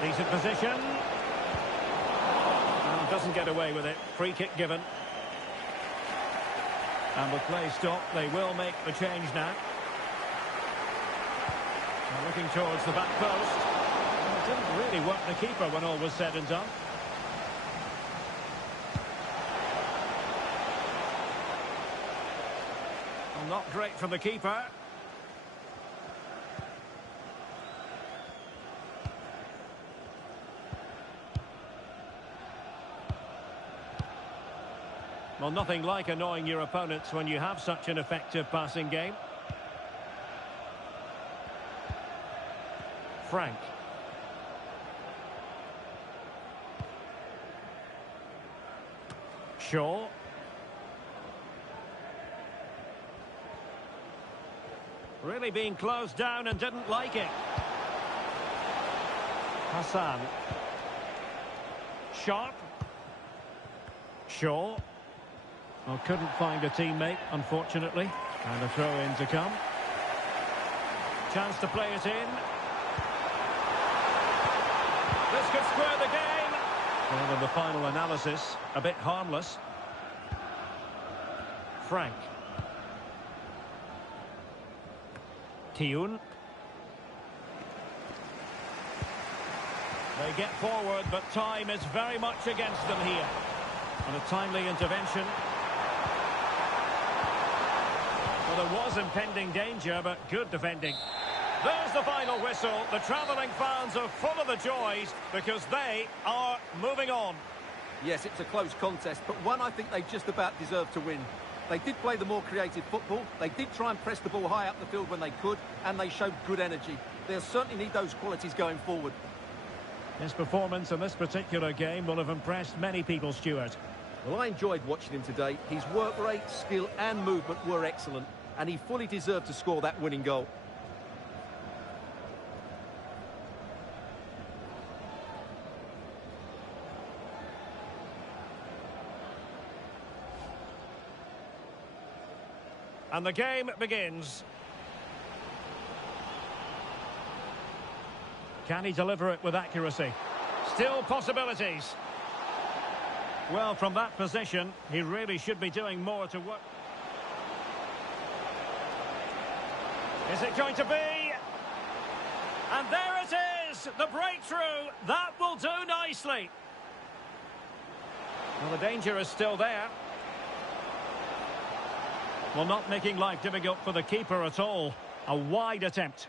Decent position. Well, doesn't get away with it. Free kick given. And with play stopped, they will make the change now. And looking towards the back post. Well, it didn't really work the keeper when all was said and done. Well, not great from the keeper. Well, nothing like annoying your opponents when you have such an effective passing game. Frank. Shaw. Really being closed down and didn't like it. Hassan. Sharp. Shaw. Well, couldn't find a teammate, unfortunately. And a throw-in to come. Chance to play it in. This could square the game. Well, in the final analysis, a bit harmless. Frank. Tiyun. They get forward, but time is very much against them here. And a timely intervention. Well, there was impending danger, but good defending. There's the final whistle. The travelling fans are full of the joys because they are moving on. Yes, it's a close contest, but one I think they just about deserved to win. They did play the more creative football. They did try and press the ball high up the field when they could, and they showed good energy. They'll certainly need those qualities going forward. His performance in this particular game will have impressed many people, Stuart. Well, I enjoyed watching him today. His work rate, skill and movement were excellent, and he fully deserved to score that winning goal. And the game begins. Can he deliver it with accuracy? Still possibilities. Well, from that position, he really should be doing more to work. Is it going to be? And there it is! The breakthrough! That will do nicely. Well, the danger is still there. Well, not making life difficult for the keeper at all. A wide attempt.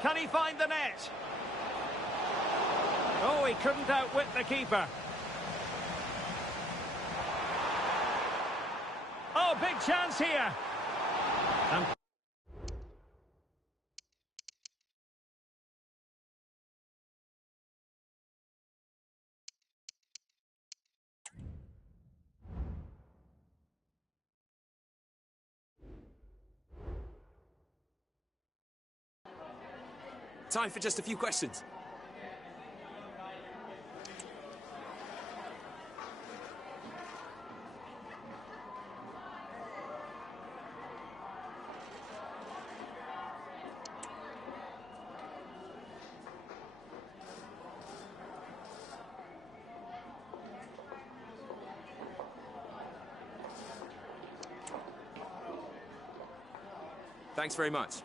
Can he find the net? Oh, he couldn't outwit the keeper. Oh, big chance here. And time for just a few questions. Thanks very much.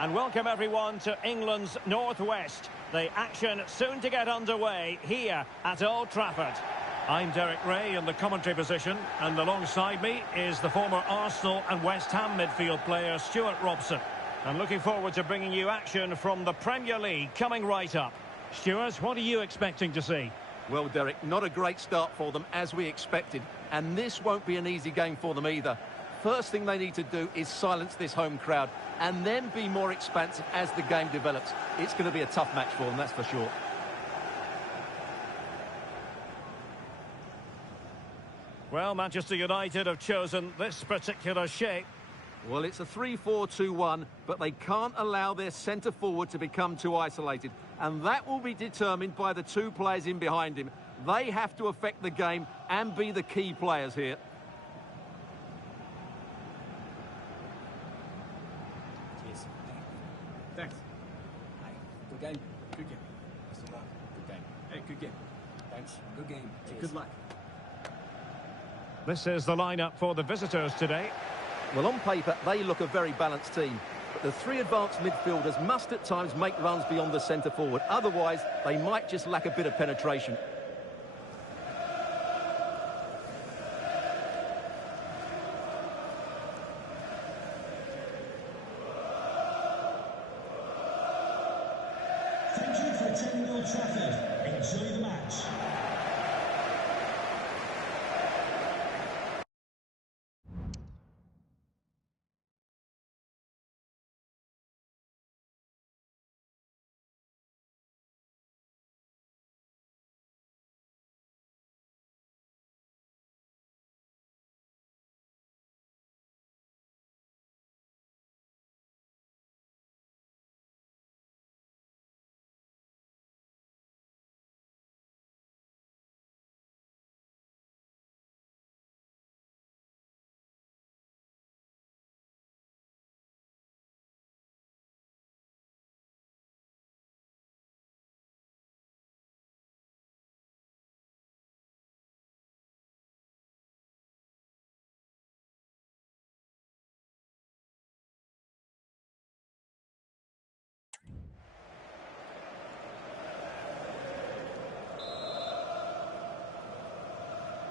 And welcome everyone to England's Northwest. The action soon to get underway here at Old Trafford. I'm Derek Ray in the commentary position, and alongside me is the former Arsenal and West Ham midfield player Stuart Robson. I'm looking forward to bringing you action from the Premier League coming right up. Stuart, what are you expecting to see? Well, Derek, not a great start for them as we expected, and this won't be an easy game for them either. First thing they need to do is silence this home crowd and then be more expansive as the game develops. It's going to be a tough match for them, that's for sure. Well, Manchester United have chosen this particular shape. Well, it's a 3-4-2-1, but they can't allow their centre-forward to become too isolated. And that will be determined by the two players in behind him. They have to affect the game and be the key players here. Cheers. Thanks. Hi. Good game. Good game. Good game. Hey, good game. Thanks. Good game. Cheers. Good luck. This is the lineup for the visitors today. Well, on paper, they look a very balanced team. But the three advanced midfielders must at times make runs beyond the centre-forward. Otherwise, they might just lack a bit of penetration. Thank you for attending Old Trafford. Enjoy the match.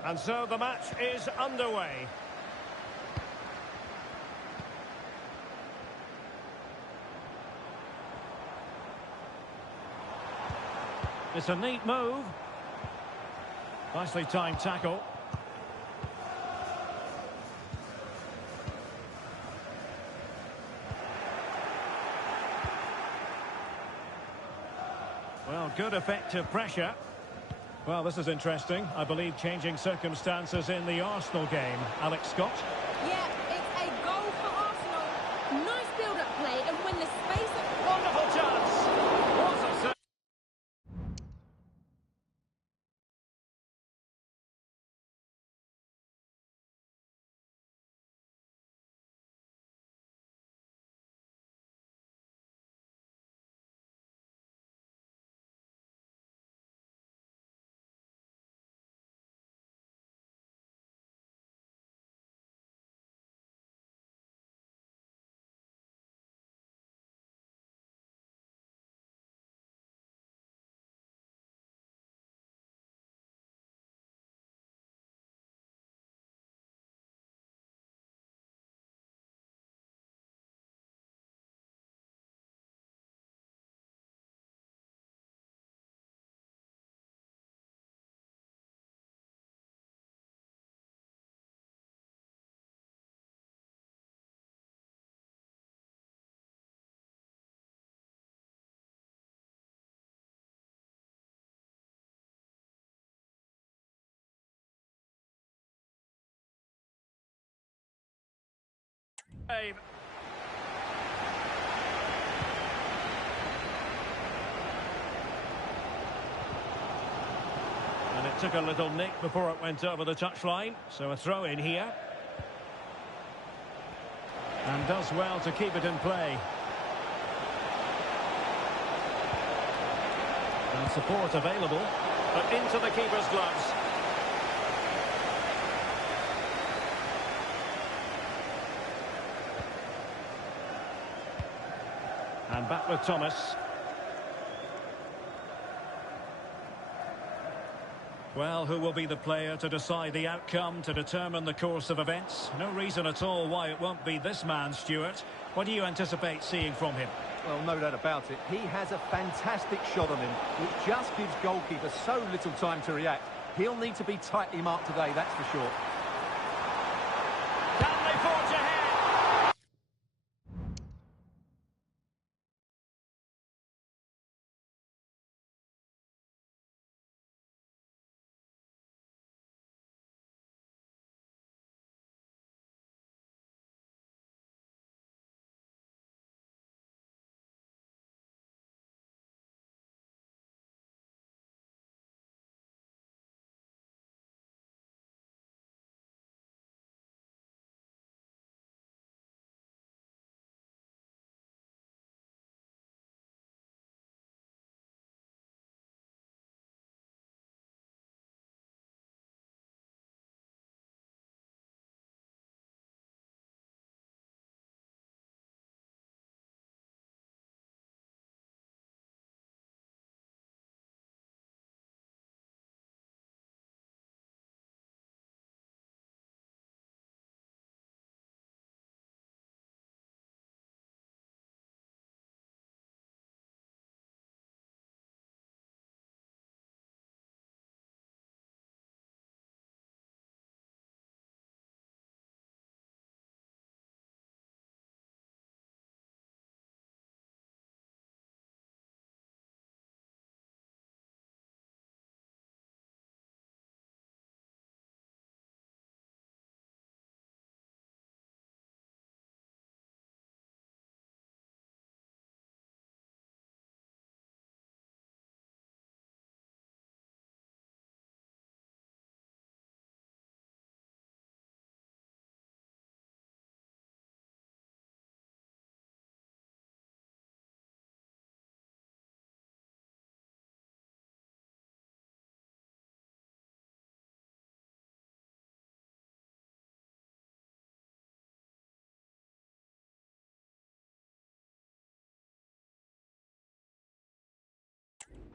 And so the match is underway. It's a neat move. Nicely timed tackle. Well, good effective pressure. Well, this is interesting. I believe changing circumstances in the Arsenal game. Alex Scott. Yeah, it's a goal for Arsenal. Nice build-up play, and when the space... Wonderful chance. What a save. And it took a little nick before it went over the touchline, so a throw in here. And does well to keep it in play. And support available, but into the keeper's gloves. And back with Thomas. Well, who will be the player to decide the outcome, to determine the course of events? No reason at all why it won't be this man, Stuart. What do you anticipate seeing from him? Well, no doubt about it. He has a fantastic shot on him, which just gives goalkeepers so little time to react. He'll need to be tightly marked today, that's for sure. Can they forge ahead?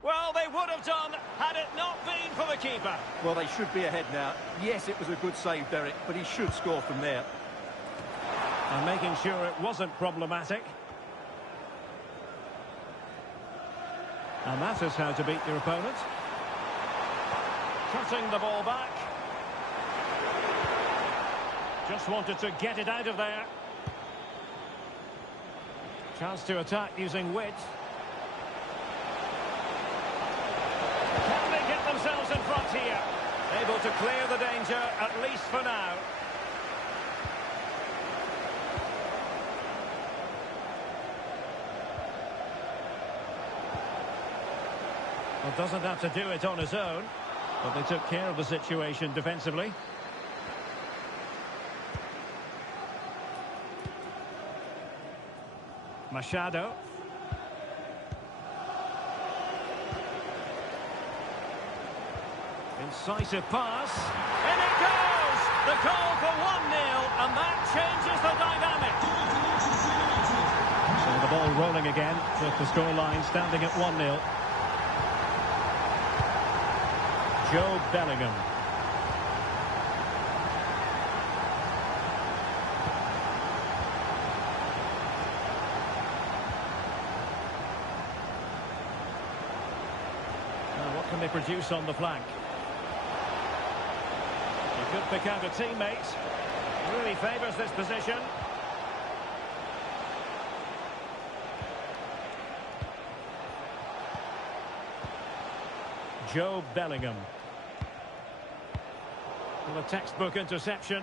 Well, they would have done had it not been for the keeper. Well, they should be ahead now. Yes, it was a good save, Derek, but he should score from there. And making sure it wasn't problematic. And that is how to beat your opponent. Cutting the ball back. Just wanted to get it out of there. Chance to attack using wit. Can they get themselves in front here? Able to clear the danger, at least for now. Well, doesn't have to do it on his own, but they took care of the situation defensively. Machado. Incisive pass. In it goes! The goal for 1-0, and that changes the dynamic. So the ball rolling again, with the scoreline standing at 1-0. Joe Bellingham. Now, what can they produce on the flank? He could pick out a teammate. Really favours this position. Joe Bellingham. Well, a textbook interception.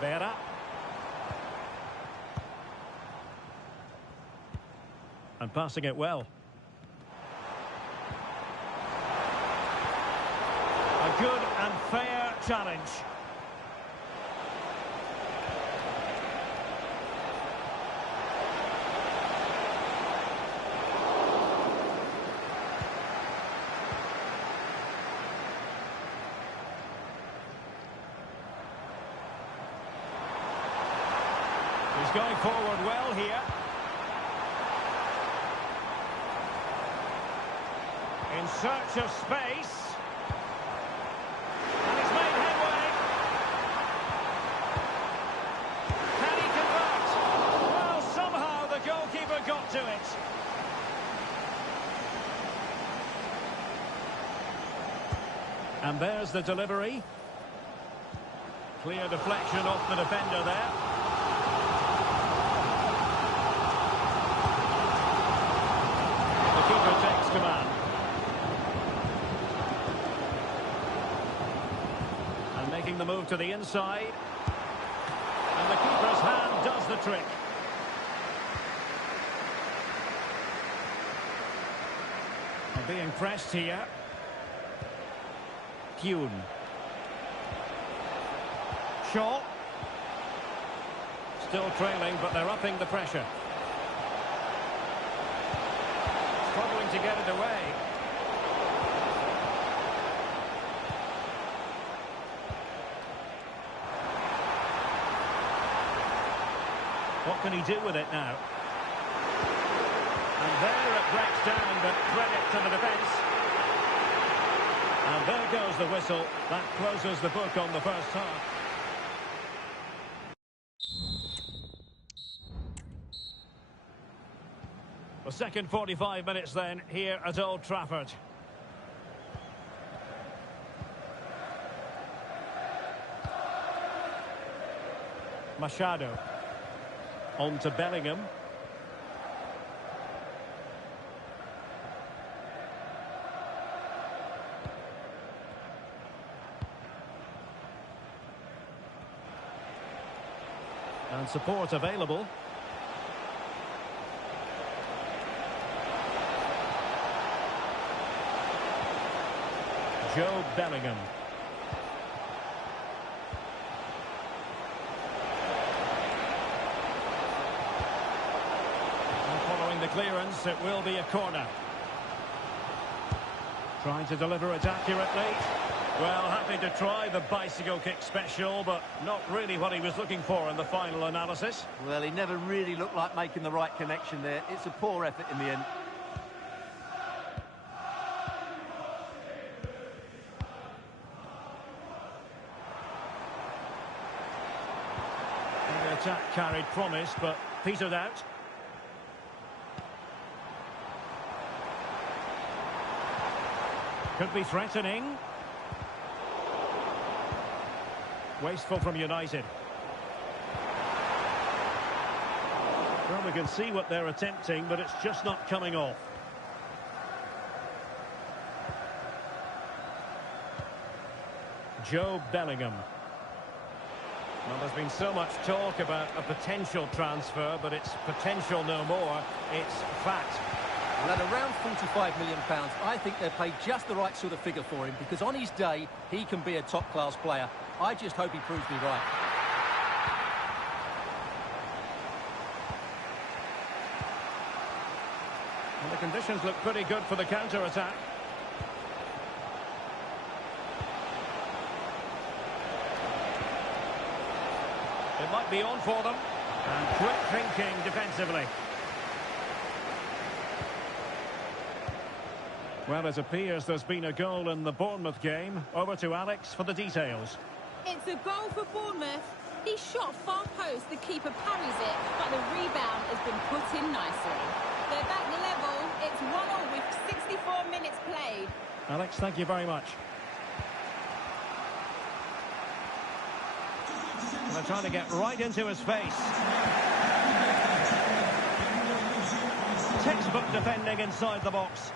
Vera. And passing it well. A good and fair challenge. He's going forward well here. In search of space. And he's made headway. Can he convert? Well, somehow the goalkeeper got to it. And there's the delivery. Clear deflection off the defender there. The keeper takes command. And making the move to the inside. And the keeper's hand does the trick. And being pressed here. Kuhn. Shaw. Still trailing, but they're upping the pressure. Struggling to get it away. What can he do with it now? And there it breaks down, but credit to the defence. And there goes the whistle. That closes the book on the first half. The second 45 minutes then here at Old Trafford. Machado. On to Bellingham. And support available. Joe Bellingham. And following the clearance, it will be a corner. Trying to deliver it accurately. Well, happy to try the bicycle kick special, but not really what he was looking for in the final analysis. Well, he never really looked like making the right connection there. It's a poor effort in the end. The attack carried promise, but petered out. Could be threatening. Wasteful from United. Well, we can see what they're attempting, but it's just not coming off. Joe Bellingham. Well, there's been so much talk about a potential transfer, but it's potential no more. It's fact. Well, at around £45 million, I think they've paid just the right sort of figure for him, because on his day, he can be a top-class player. I just hope he proves me right. Well, the conditions look pretty good for the counter-attack. It might be on for them. And quick thinking defensively. Well, it appears there's been a goal in the Bournemouth game. Over to Alex for the details. It's a goal for Bournemouth. He shot far post, the keeper parries it, but the rebound has been put in nicely. They're back level. It's 1-1 with 64 minutes played. Alex, thank you very much. And they're trying to get right into his face. Textbook defending inside the box.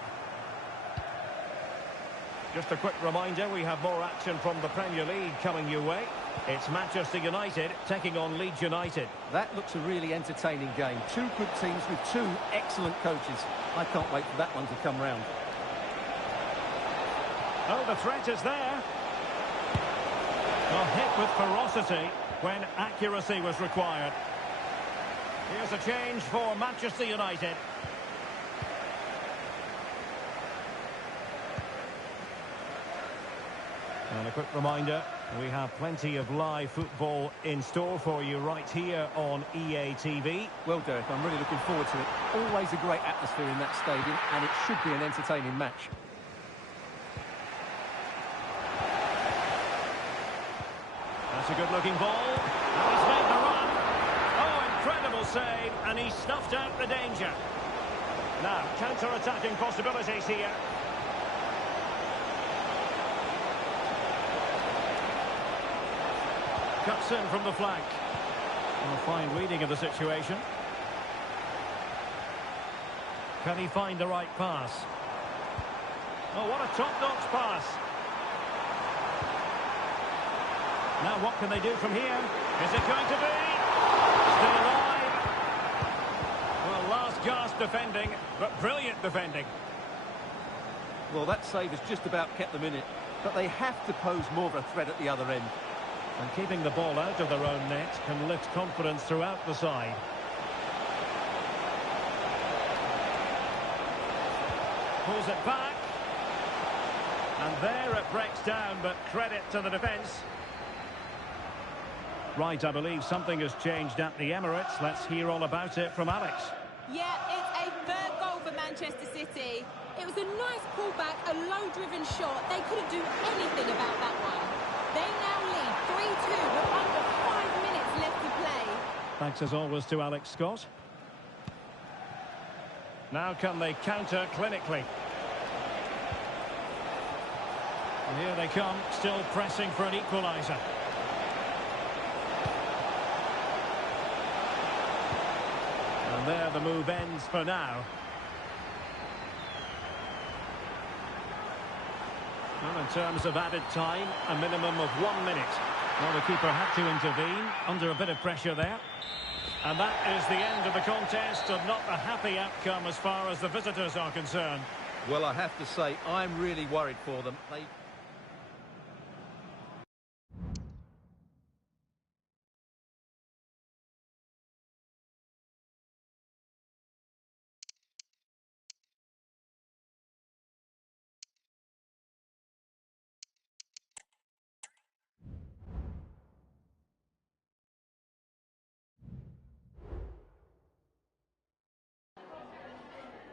Just a quick reminder, we have more action from the Premier League coming your way. It's Manchester United taking on Leeds United. That looks a really entertaining game. Two good teams with two excellent coaches. I can't wait for that one to come round. Oh, the threat is there. A hit with ferocity when accuracy was required. Here's a change for Manchester United. And a quick reminder, We have plenty of live football in store for you right here on EA TV. Well, Derek, I'm really looking forward to it. Always a great atmosphere in that stadium, and it should be an entertaining match. That's a good-looking ball. And he's made the run. Oh, incredible save, and he snuffed out the danger. Now, counter-attacking possibilities here. Cuts in from the flank. A fine reading of the situation. Can he find the right pass? Oh, what a top-notch pass. Now what can they do from here? Is it going to be? Still alive. Well, last gasp defending, but brilliant defending. Well, that save has just about kept them in it, but they have to pose more of a threat at the other end. And keeping the ball out of their own net can lift confidence throughout the side. Pulls it back. And there it breaks down, but credit to the defence. Right, I believe something has changed at the Emirates. Let's hear all about it from Alex. Yeah, it's a third goal for Manchester City. It was a nice pullback, a low-driven shot. They couldn't do anything about that one. They now lead 3-2 with under 5 minutes left to play. Thanks as always to Alex Scott. Now can they counter clinically? And here they come, still pressing for an equaliser. And there the move ends for now. Well, in terms of added time, a minimum of 1 minute. Well, the keeper had to intervene, under a bit of pressure there. And that is the end of the contest, and not a happy outcome as far as the visitors are concerned. Well, I have to say, I'm really worried for them.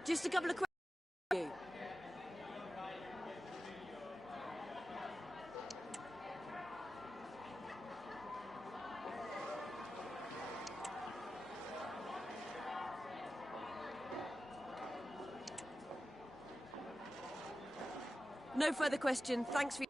Just a couple of questions. No further questions. Thanks for...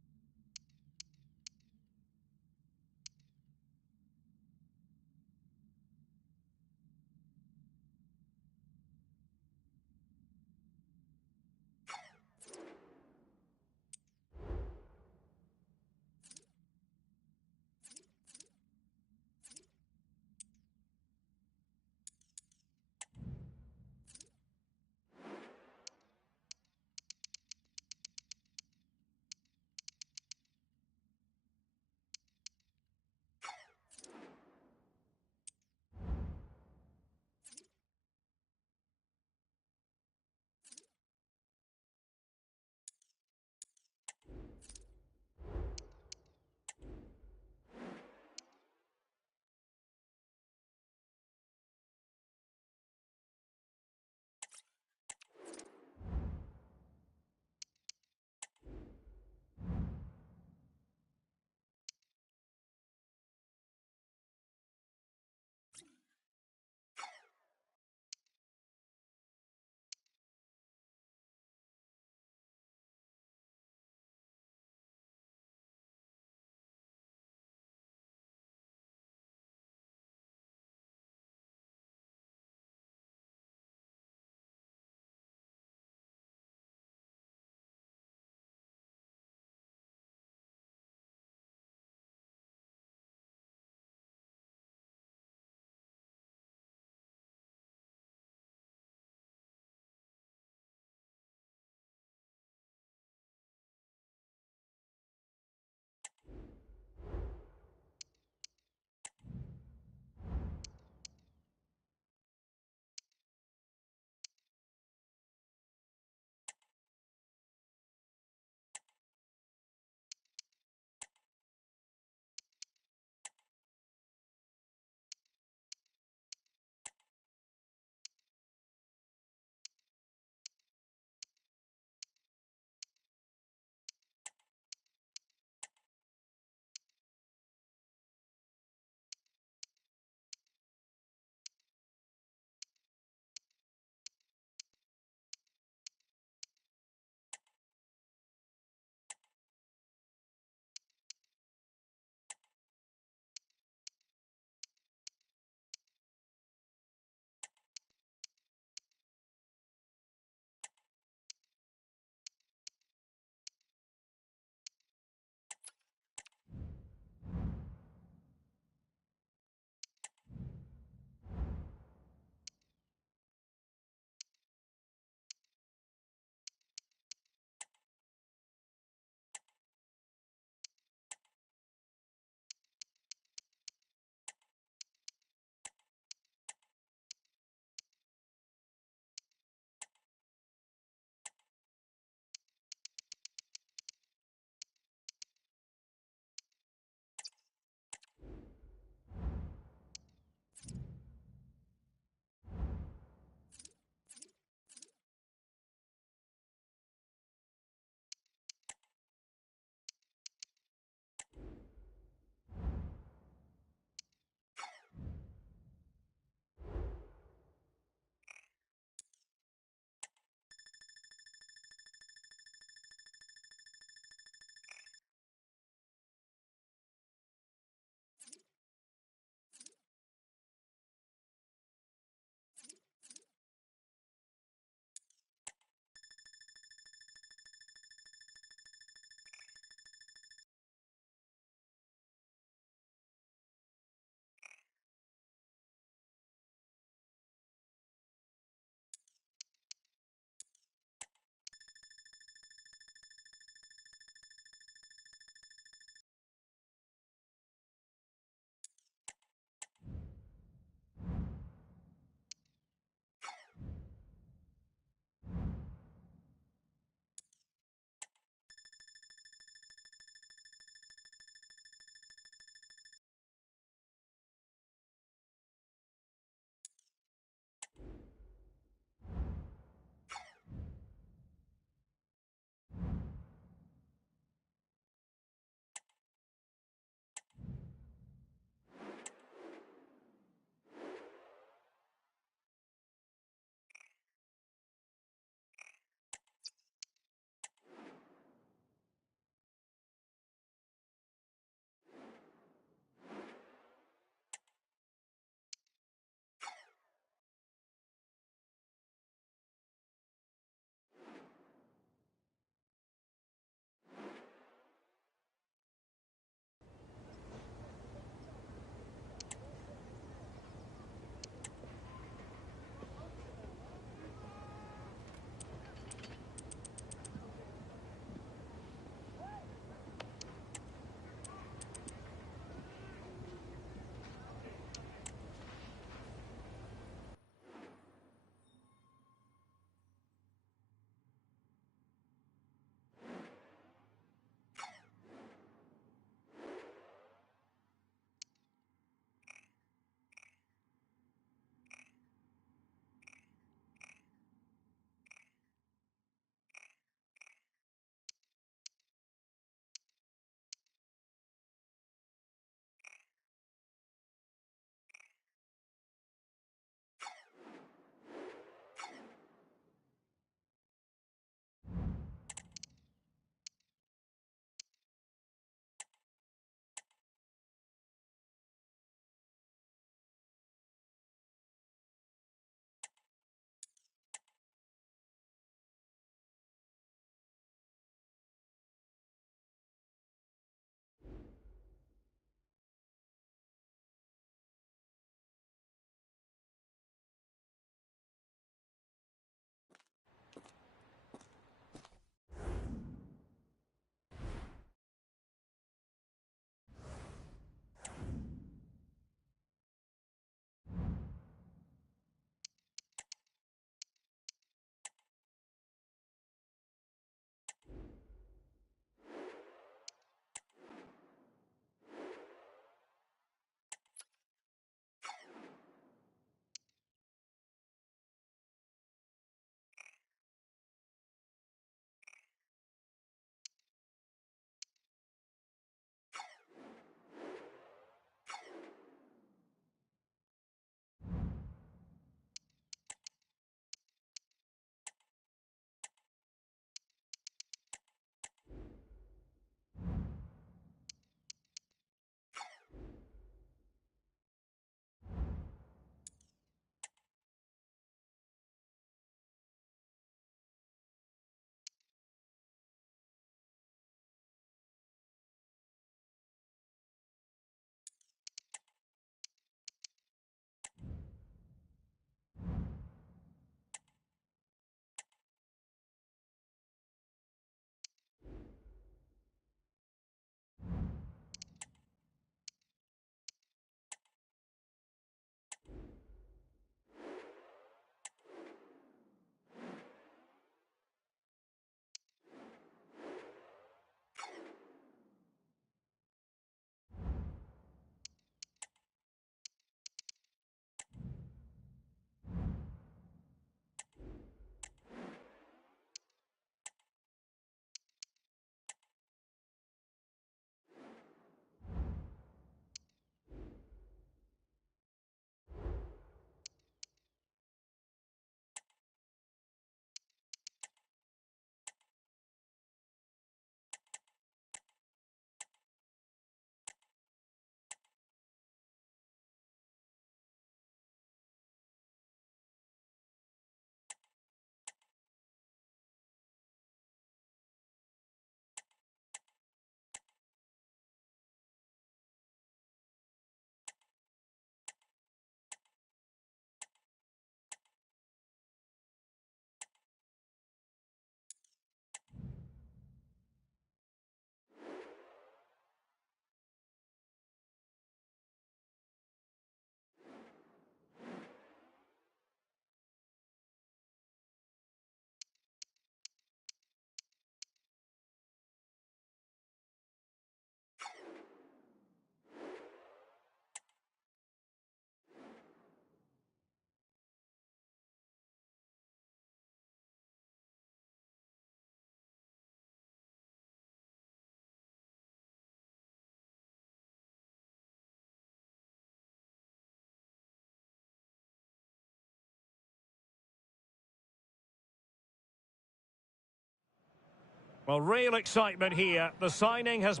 Well, real excitement here. The signing has...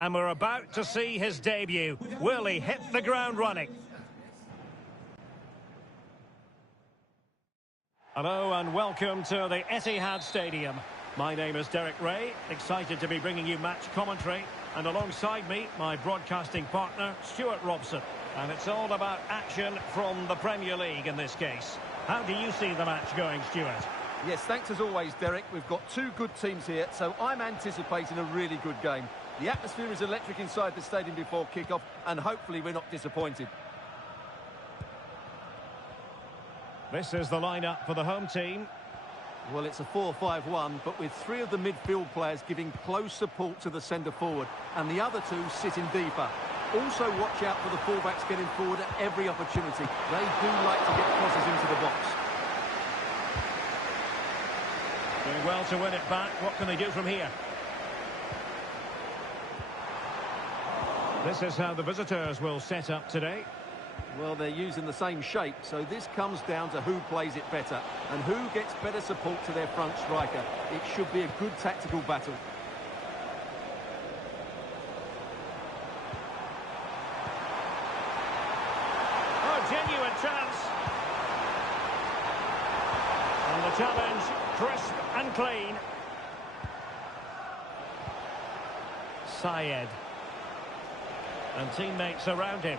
And we're about to see his debut. Will he hit the ground running? Hello and welcome to the Etihad Stadium. My name is Derek Ray, excited to be bringing you match commentary. And alongside me, my broadcasting partner, Stuart Robson. And it's all about action from the Premier League in this case. How do you see the match going, Stuart? Yes, thanks as always, Derek. We've got two good teams here, so I'm anticipating a really good game. The atmosphere is electric inside the stadium before kick-off, and hopefully we're not disappointed. This is the lineup for the home team. Well, it's a 4-5-1, but with three of the midfield players giving close support to the centre-forward, and the other two sitting deeper. Also, watch out for the fullbacks getting forward at every opportunity. They do like to get crosses into the box. Doing well to win it back. What can they do from here? This is how the visitors will set up today. Well, they're using the same shape, so this comes down to who plays it better and who gets better support to their front striker. It should be a good tactical battle. Oh, genuine chance. And the challenge, crisp and clean. Syed. And teammates around him.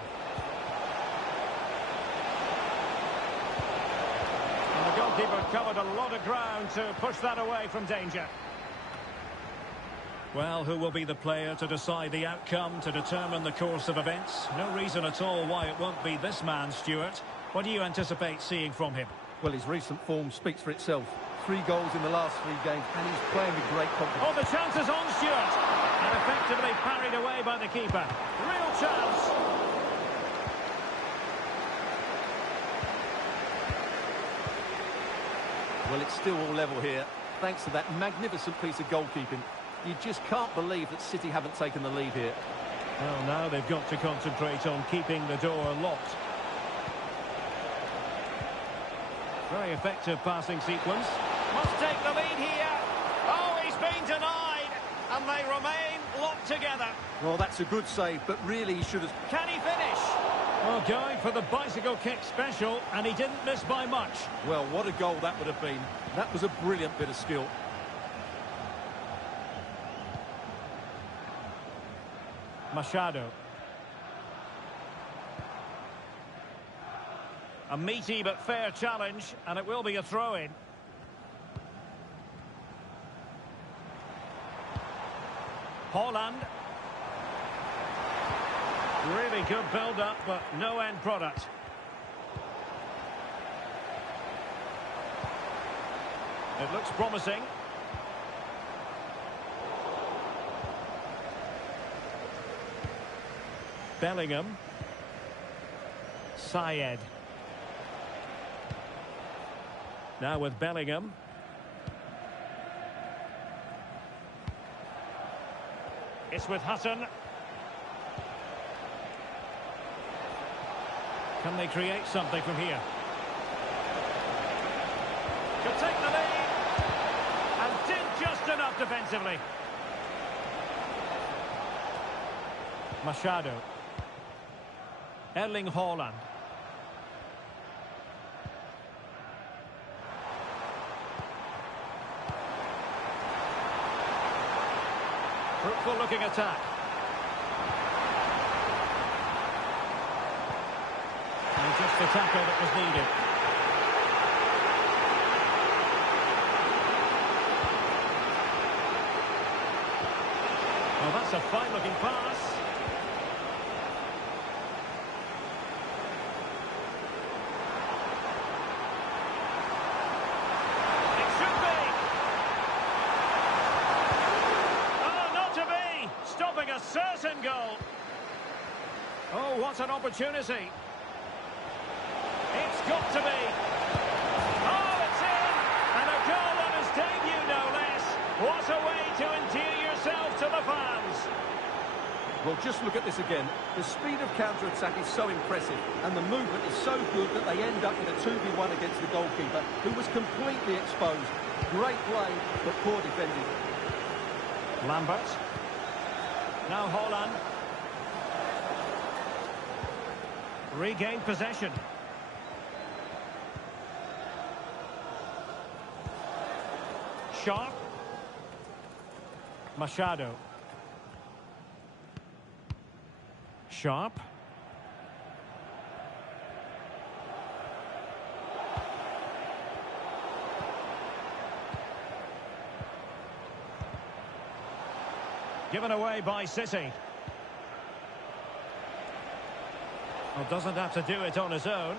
And the goalkeeper covered a lot of ground to push that away from danger. Well, who will be the player to decide the outcome, to determine the course of events? No reason at all why it won't be this man, Stuart. What do you anticipate seeing from him? Well, his recent form speaks for itself. 3 goals in the last 3 games, and he's playing with great confidence. Oh, the chance is on, Stuart. And effectively parried away by the keeper. Real chance. Well, it's still all level here, thanks to that magnificent piece of goalkeeping. You just can't believe that City haven't taken the lead here. Well, now they've got to concentrate on keeping the door locked. Very effective passing sequence. Must take the lead here. Oh, he's been denied. And they remain locked together. Well, that's a good save, but really he should have... Can he finish? Well, going for the bicycle kick special, and he didn't miss by much. Well, what a goal that would have been. That was a brilliant bit of skill. Machado. A meaty but fair challenge, and it will be a throw-in. Haaland. Really good build-up, but no end product. It looks promising. Bellingham. Syed. Now with Bellingham. It's with Hutton. Can they create something from here? Could take the lead. And did just enough defensively. Machado. Erling Haaland. Fruitful looking attack. And just the tackle that was needed. Well, that's a fine looking pass. Certain goal. Oh, what an opportunity. It's got to be. Oh, it's in. And a goal on his debut, no less. What a way to endear yourself to the fans. Well, just look at this again. The speed of counter-attack is so impressive, and the movement is so good that they end up with a 2v1 against the goalkeeper, who was completely exposed. Great play, but poor defending. Lambert. Now Holland. Regained possession. Sharp. Machado. Sharp. Given away by City. Well, doesn't have to do it on his own.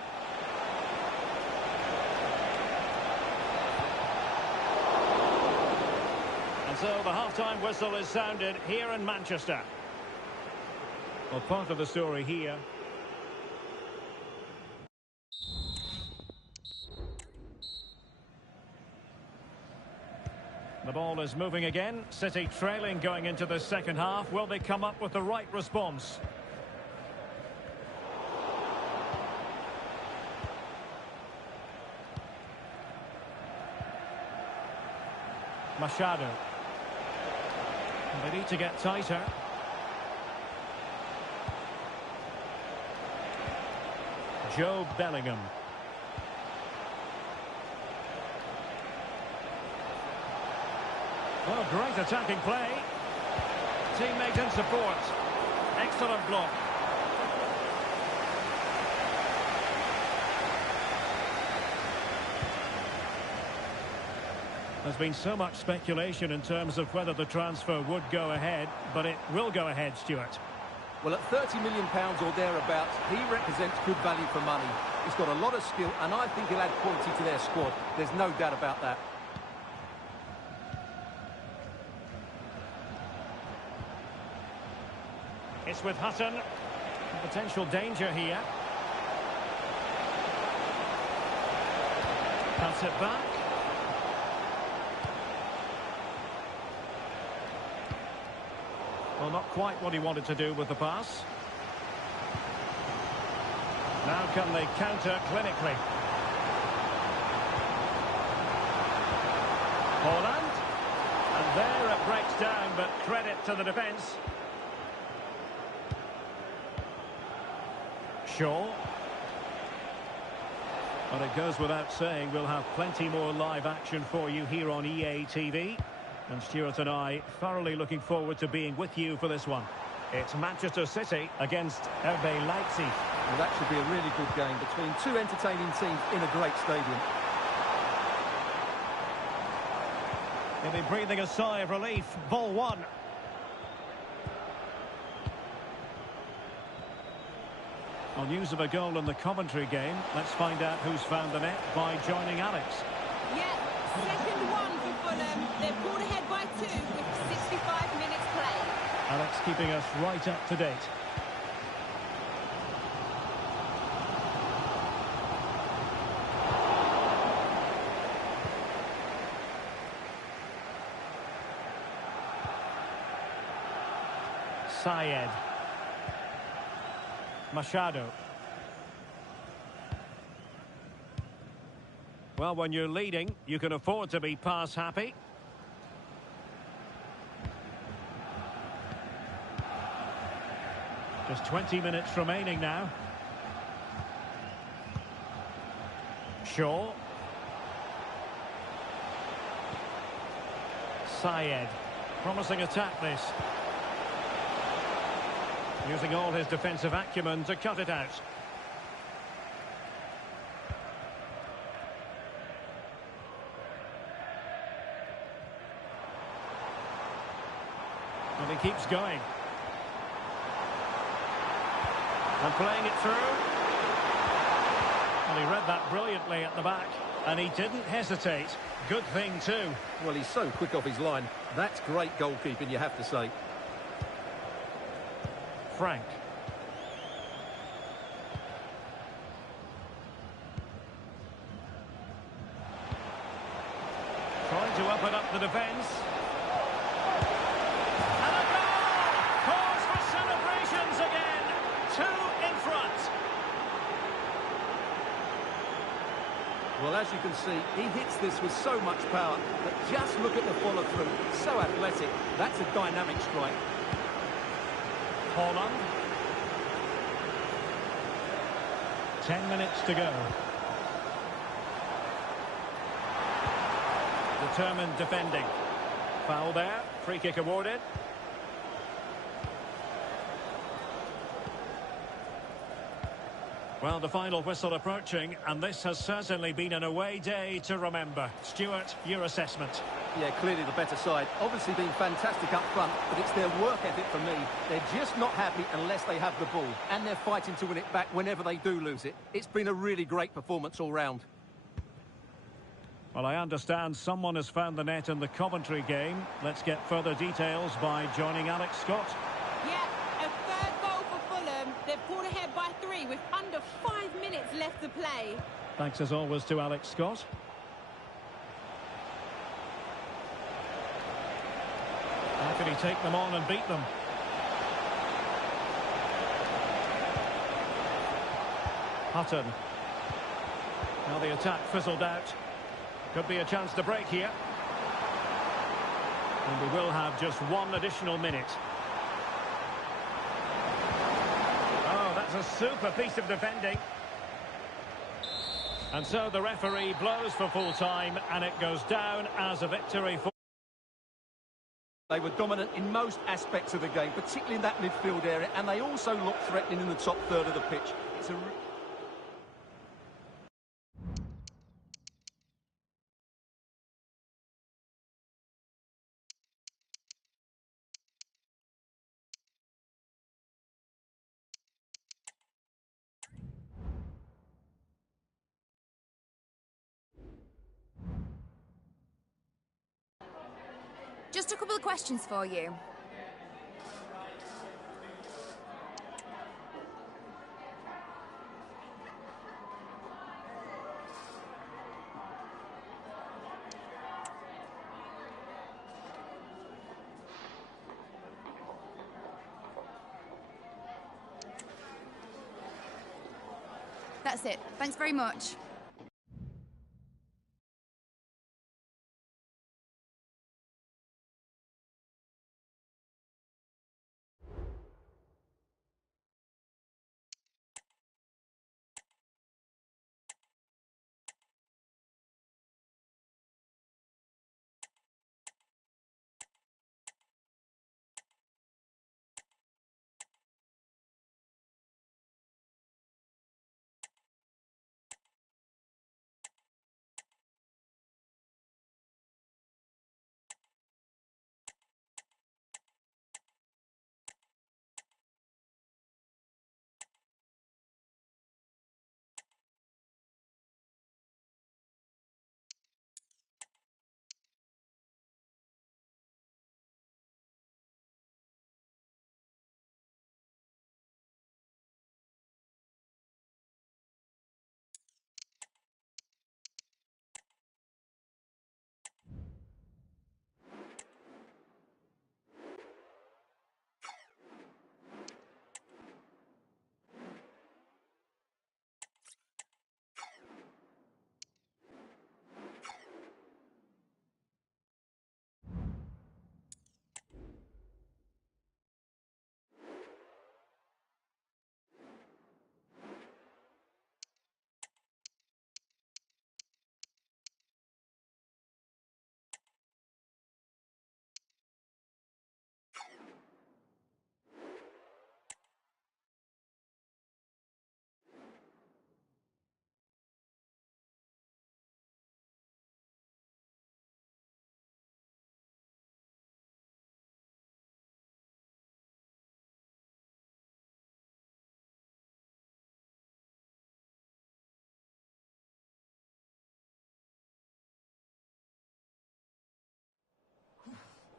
And so the half-time whistle is sounded here in Manchester. Well, part of the story here. The ball is moving again. City trailing going into the second half. Will they come up with the right response? Machado. They need to get tighter. Joe Bellingham. Well, great attacking play. Teammate in support. Excellent block. There's been so much speculation in terms of whether the transfer would go ahead, but it will go ahead, Stuart. Well, at £30 million or thereabouts, he represents good value for money. He's got a lot of skill, and I think he'll add quality to their squad. There's no doubt about that. It's with Hutton. Potential danger here. Pass it back. Well, not quite what he wanted to do with the pass. Now can they counter clinically? Holland. And there it breaks down, but credit to the defence. Shaw. But it goes without saying, we'll have plenty more live action for you here on EA TV. And Stuart and I thoroughly looking forward to being with you for this one. It's Manchester City against RB Leipzig. Well, that should be a really good game between two entertaining teams in a great stadium. He'll be breathing a sigh of relief. Ball one. On news of a goal in the Coventry game, let's find out who's found the net by joining Alex. Yeah, second one for Fulham. They're pulled ahead by 2 with 65 minutes played. Alex keeping us right up to date. Syed. Machado. Well, when you're leading, you can afford to be pass happy. Just 20 minutes remaining now. Shaw. Syed. Promising attack this. Using all his defensive acumen to cut it out. And he keeps going. And playing it through. And he read that brilliantly at the back. And he didn't hesitate. Good thing too. Well, he's so quick off his line. That's great goalkeeping, you have to say. Frank. Trying to open up the defence. And a goal! Cause for celebrations again. 2 in front. Well, as you can see, he hits this with so much power, but just look at the follow-through. So athletic. That's a dynamic strike. Holland. 10 minutes to go. Determined defending. Foul there. Free kick awarded. Well, the final whistle approaching, and this has certainly been an away day to remember. Stuart, your assessment? Yeah, clearly the better side. Obviously been fantastic up front, but it's their work ethic for me. They're just not happy unless they have the ball, and they're fighting to win it back whenever they do lose it. It's been a really great performance all round. Well, I understand someone has found the net in the Coventry game. Let's get further details by joining Alex Scott. Yeah, a third goal for Fulham. They've pulled ahead by 3 with under 5 minutes left to play. Thanks as always to Alex Scott. How can he take them on and beat them? Hutton. Now the attack fizzled out. Could be a chance to break here. And we will have just 1 additional minute. Oh, that's a super piece of defending. And so the referee blows for full time, and it goes down as a victory for... They were dominant in most aspects of the game, particularly in that midfield area, and they also looked threatening in the top third of the pitch. It's a... Just a couple of questions for you. That's it. Thanks very much.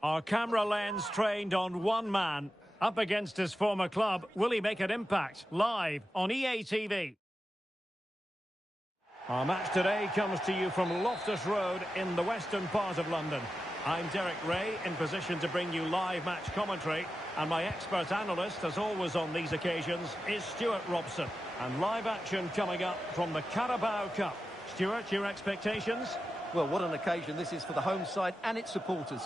Our camera lens trained on one man. Up against his former club, will he make an impact? Live on EA TV. Our match today comes to you from Loftus Road in the western part of London. I'm Derek Ray, in position to bring you live match commentary. And my expert analyst, as always on these occasions, is Stuart Robson. And live action coming up from the Carabao Cup. Stuart, your expectations? Well, what an occasion this is for the home side and its supporters.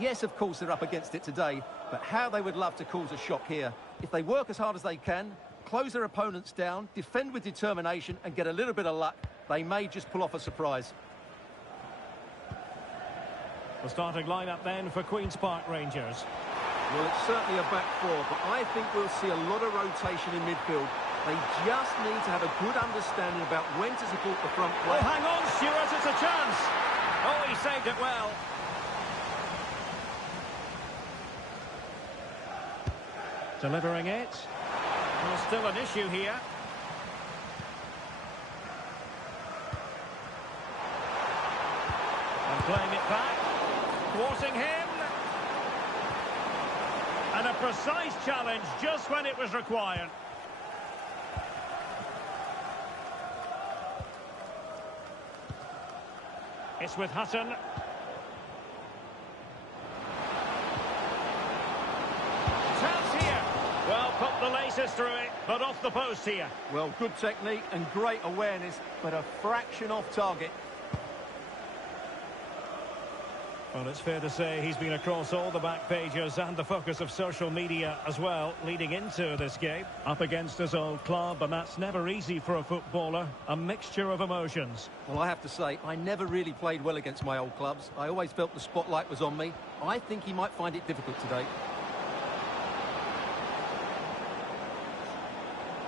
Yes, of course, they're up against it today, but how they would love to cause a shock here. If they work as hard as they can, close their opponents down, defend with determination and get a little bit of luck, they may just pull off a surprise. The starting lineup then for Queen's Park Rangers. Well, it's certainly a back four, but I think we'll see a lot of rotation in midfield. They just need to have a good understanding about when to support the front play. Oh, hang on, Stuart, it's a chance. Oh, he saved it well. Delivering it. Well, still an issue here. And playing it back. Thwarting him. And a precise challenge just when it was required. It's with Hutton. Chance here. Well, put the laces through it, but off the post here. Well, good technique and great awareness, but a fraction off target. Well, it's fair to say he's been across all the back pages and the focus of social media as well, leading into this game. Up against his old club, and that's never easy for a footballer. A mixture of emotions. Well, I have to say, I never really played well against my old clubs. I always felt the spotlight was on me. I think he might find it difficult today.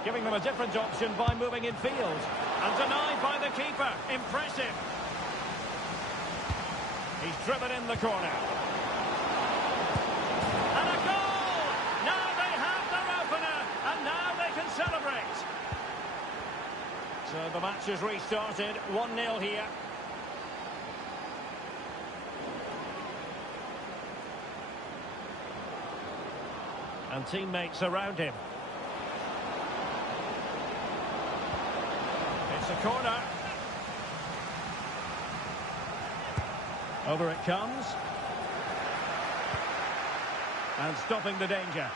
Giving them a different option by moving in field. And denied by the keeper. Impressive. He's driven in the corner. And a goal! Now they have their opener, and now they can celebrate. So the match has restarted, 1-0 here. And teammates around him. It's a corner. Over it comes. And stopping the danger.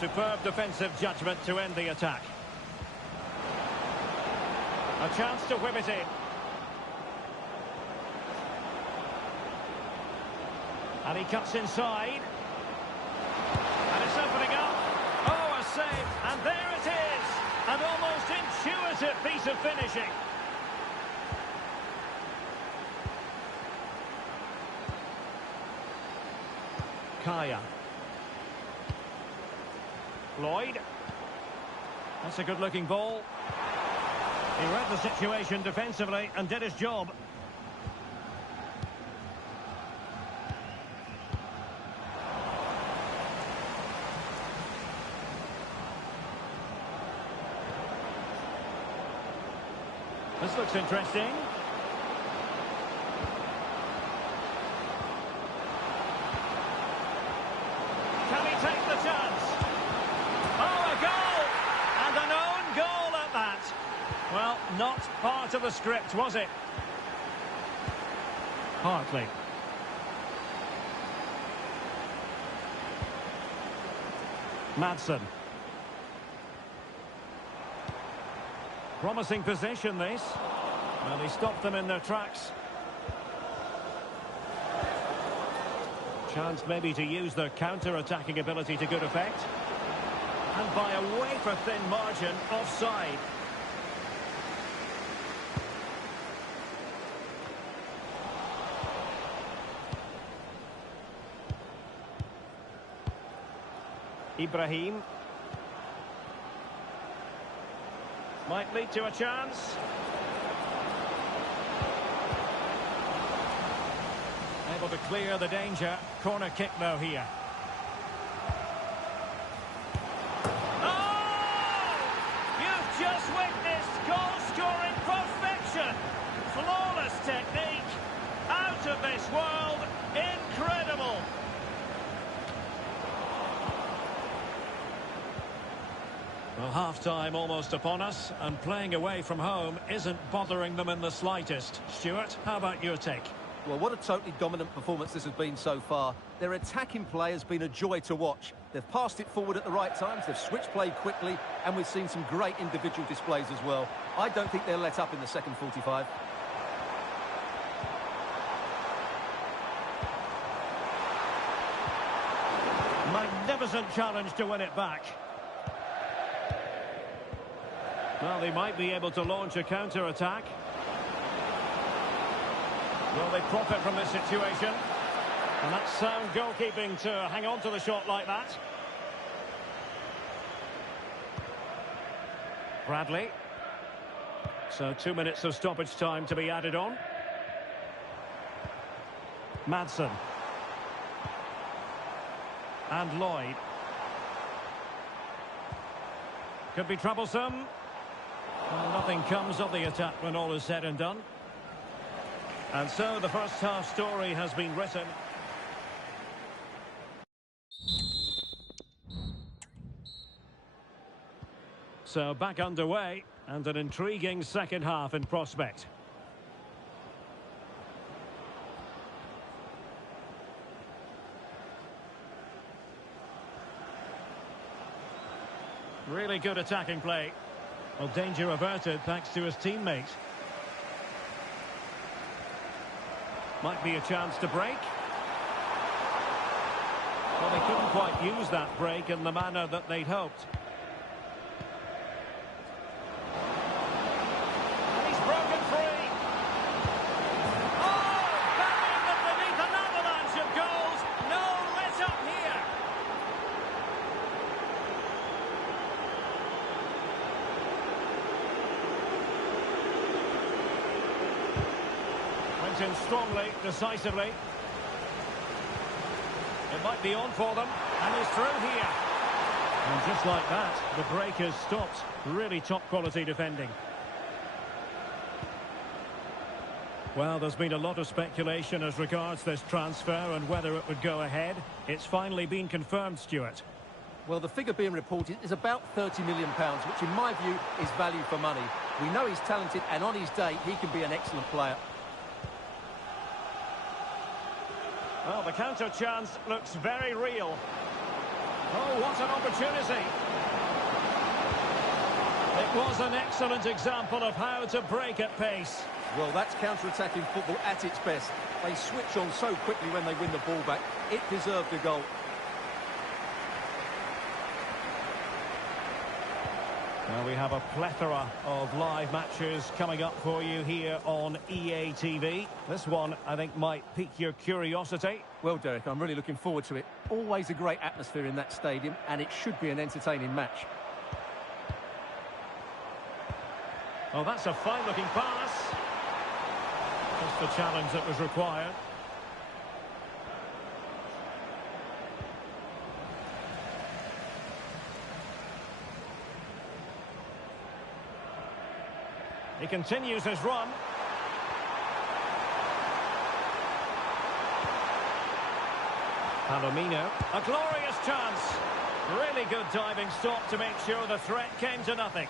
Superb defensive judgment to end the attack. A chance to whip it in. And he cuts inside. And it's opening up. Oh, a save. And there it is. An almost intuitive piece of finishing. Kaya. Lloyd. That's a good-looking ball. He read the situation defensively and did his job. This looks interesting. Can he take the chance? Oh, a goal! And an own goal at that. Well, not part of the script, was it? Partly. Madsen. Promising position, this. Well, he stopped them in their tracks. Chance maybe to use their counter-attacking ability to good effect. And by a wafer-thin margin, offside. Ibrahim. Might lead to a chance. Able to clear the danger. Corner kick though here. Oh! You've just witnessed goal-scoring perfection. Flawless technique. Out of this world. Incredible. Well, half-time almost upon us, and playing away from home isn't bothering them in the slightest. Stuart, how about your take? Well, what a totally dominant performance this has been so far. Their attacking play has been a joy to watch. They've passed it forward at the right times, they've switched play quickly, and we've seen some great individual displays as well. I don't think they'll let up in the second 45. Magnificent challenge to win it back. Well, they might be able to launch a counter-attack. Will they profit from this situation? And that's sound goalkeeping to hang on to the shot like that. Bradley. So 2 minutes of stoppage time to be added on. Madsen. And Lloyd. Could be troublesome. Well, nothing comes of the attack when all is said and done. And so the first half story has been written. So back underway, and an intriguing second half in prospect. Really good attacking play. Well, danger averted thanks to his teammate. Might be a chance to break. Well, they couldn't quite use that break in the manner that they'd hoped. And he's broken free. Oh, buried them beneath an avalanche of goals. No let up here. Went in strongly, decisively. It might be on for them, and he's through here. And just like that, the break has stopped. Really top quality defending. Well, there's been a lot of speculation as regards this transfer and whether it would go ahead. It's finally been confirmed, Stuart. Well, the figure being reported is about £30 million, which in my view is value for money. We know he's talented, and on his day, he can be an excellent player. Well, the counter chance looks very real. Oh, what an opportunity. It was an excellent example of how to break at pace. Well, that's counter-attacking football at its best. They switch on so quickly when they win the ball back. It deserved a goal. Well, we have a plethora of live matches coming up for you here on EA TV. This one, I think, might pique your curiosity. Well, Derek, I'm really looking forward to it. Always a great atmosphere in that stadium, and it should be an entertaining match. Oh, that's a fine-looking pass. Just the challenge that was required. He continues his run. Palomino, a glorious chance. Really good diving stop to make sure the threat came to nothing.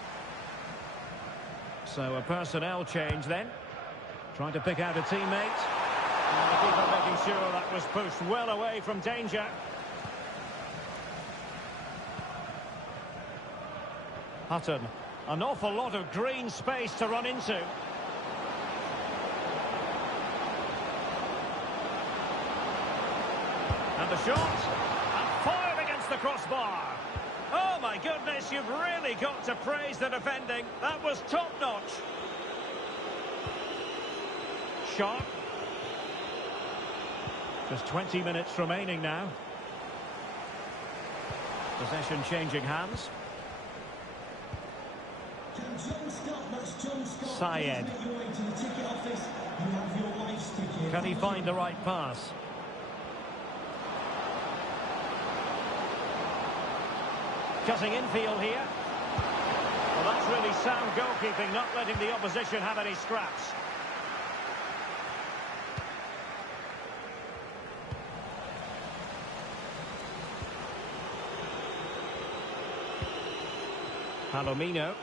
So a personnel change then. Trying to pick out a teammate. And the keeper making sure that was pushed well away from danger. Hutton. An awful lot of green space to run into. And the shot. And fired against the crossbar. Oh my goodness, you've really got to praise the defending. That was top-notch. Sharp. Just 20 minutes remaining now. Possession changing hands. Syed. Can he find the right pass? Cutting infield here. Well, that's really sound goalkeeping, not letting the opposition have any scraps. Palomino.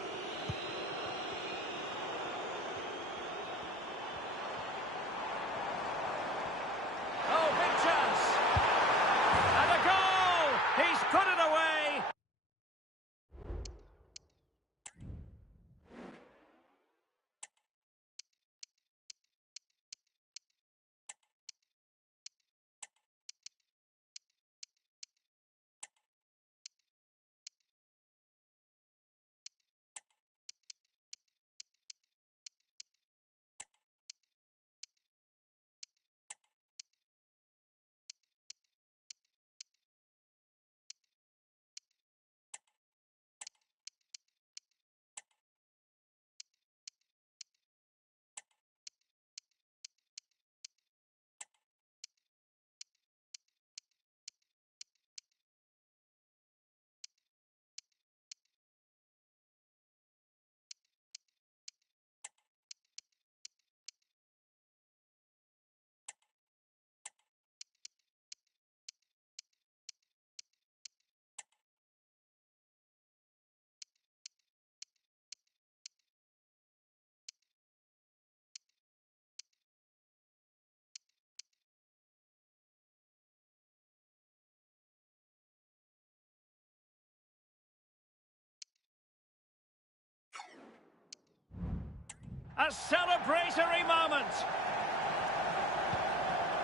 A celebratory moment.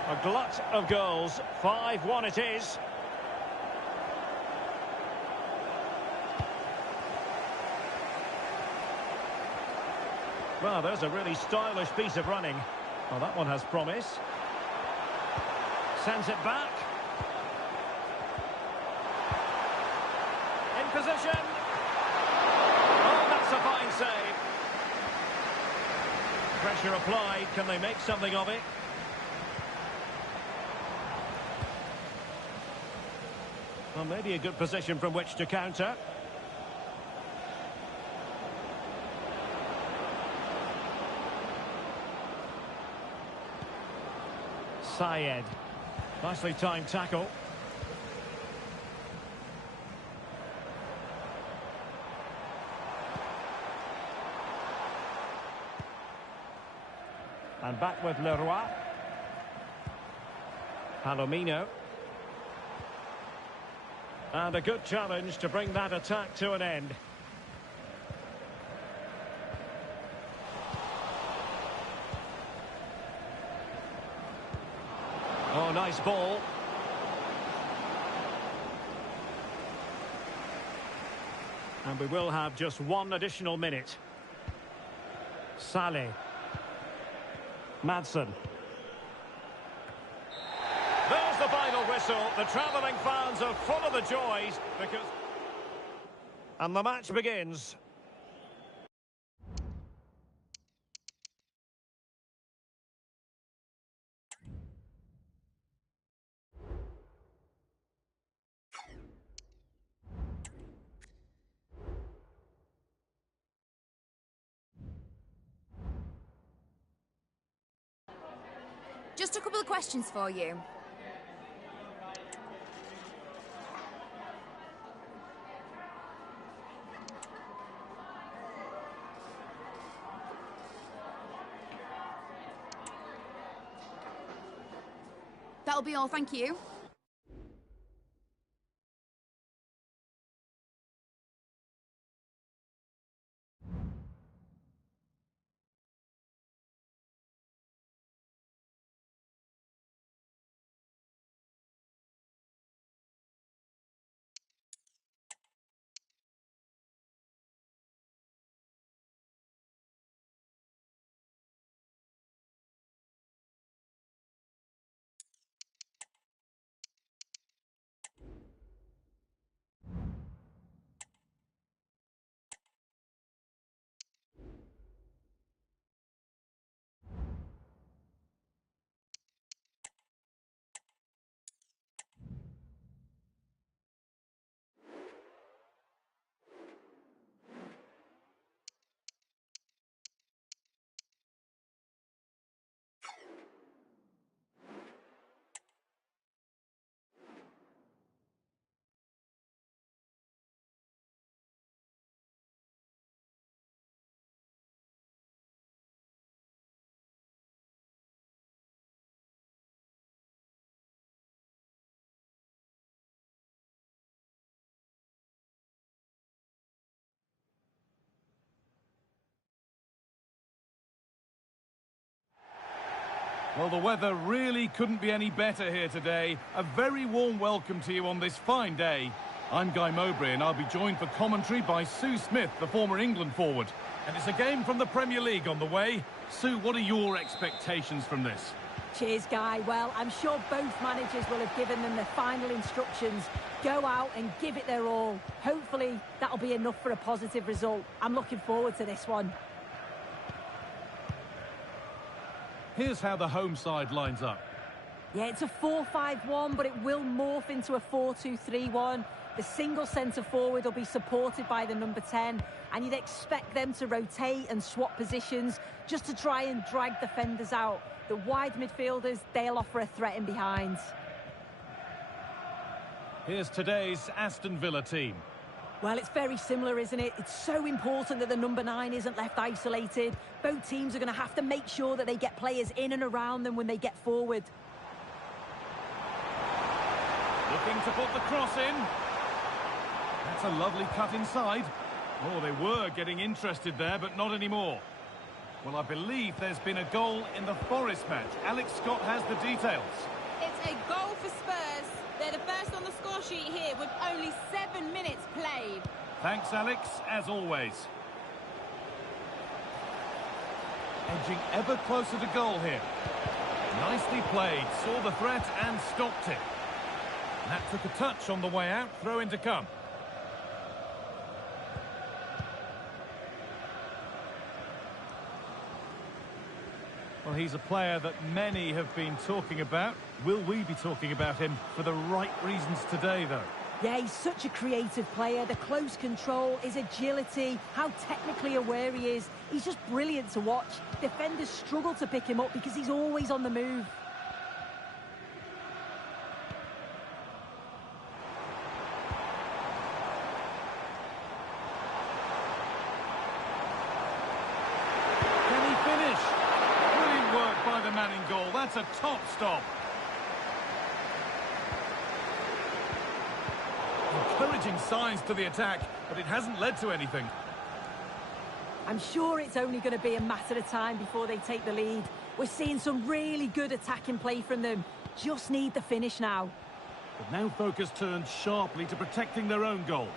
A glut of goals. 5-1 it is. Well, there's a really stylish piece of running. Well, that one has promise. Sends it back. In position. Oh, that's a fine save. Pressure applied. Can they make something of it? Well, maybe a good position from which to counter. Syed. Nicely timed tackle. And back with Leroy. Palomino. And a good challenge to bring that attack to an end. Oh, nice ball. And we will have just one additional minute. Saleh. Madsen. There's the final whistle. The travelling fans are full of the joys because... And the match begins. Just a couple of questions for you. That'll be all, thank you. Well, the weather really couldn't be any better here today. A very warm welcome to you on this fine day. I'm Guy Mowbray and I'll be joined for commentary by Sue Smith, the former England forward. And it's a game from the Premier League on the way. Sue, what are your expectations from this? Cheers, Guy. Well, I'm sure both managers will have given them the final instructions. Go out and give it their all. Hopefully, that'll be enough for a positive result. I'm looking forward to this one. Here's how the home side lines up. Yeah, it's a 4-5-1, but it will morph into a 4-2-3-1. The single centre-forward will be supported by the number 10, and you'd expect them to rotate and swap positions just to try and drag defenders out. The wide midfielders, they'll offer a threat in behind. Here's today's Aston Villa team. Well, it's very similar, isn't it? It's so important that the number 9 isn't left isolated. Both teams are going to have to make sure that they get players in and around them when they get forward. Looking to put the cross in. That's a lovely cut inside. Oh, they were getting interested there, but not anymore. Well, I believe there's been a goal in the Forest match. Alex Scott has the details. It's a goal for Spurs. They're the first on the score sheet here with only 7 minutes played. Thanks, Alex, as always. Edging ever closer to goal here. Nicely played, saw the threat and stopped it. And that took a touch on the way out, throw in to come. Well, he's a player that many have been talking about. Will we be talking about him for the right reasons today, though? Yeah, he's such a creative player. The close control, his agility, how technically aware he is. He's just brilliant to watch. Defenders struggle to pick him up because he's always on the move. Can he finish? Brilliant work by the man in goal. That's a top stop. Encouraging signs to the attack, but it hasn't led to anything. I'm sure it's only going to be a matter of time before they take the lead. We're seeing some really good attacking play from them. Just need the finish now. But now focus turns sharply to protecting their own goal.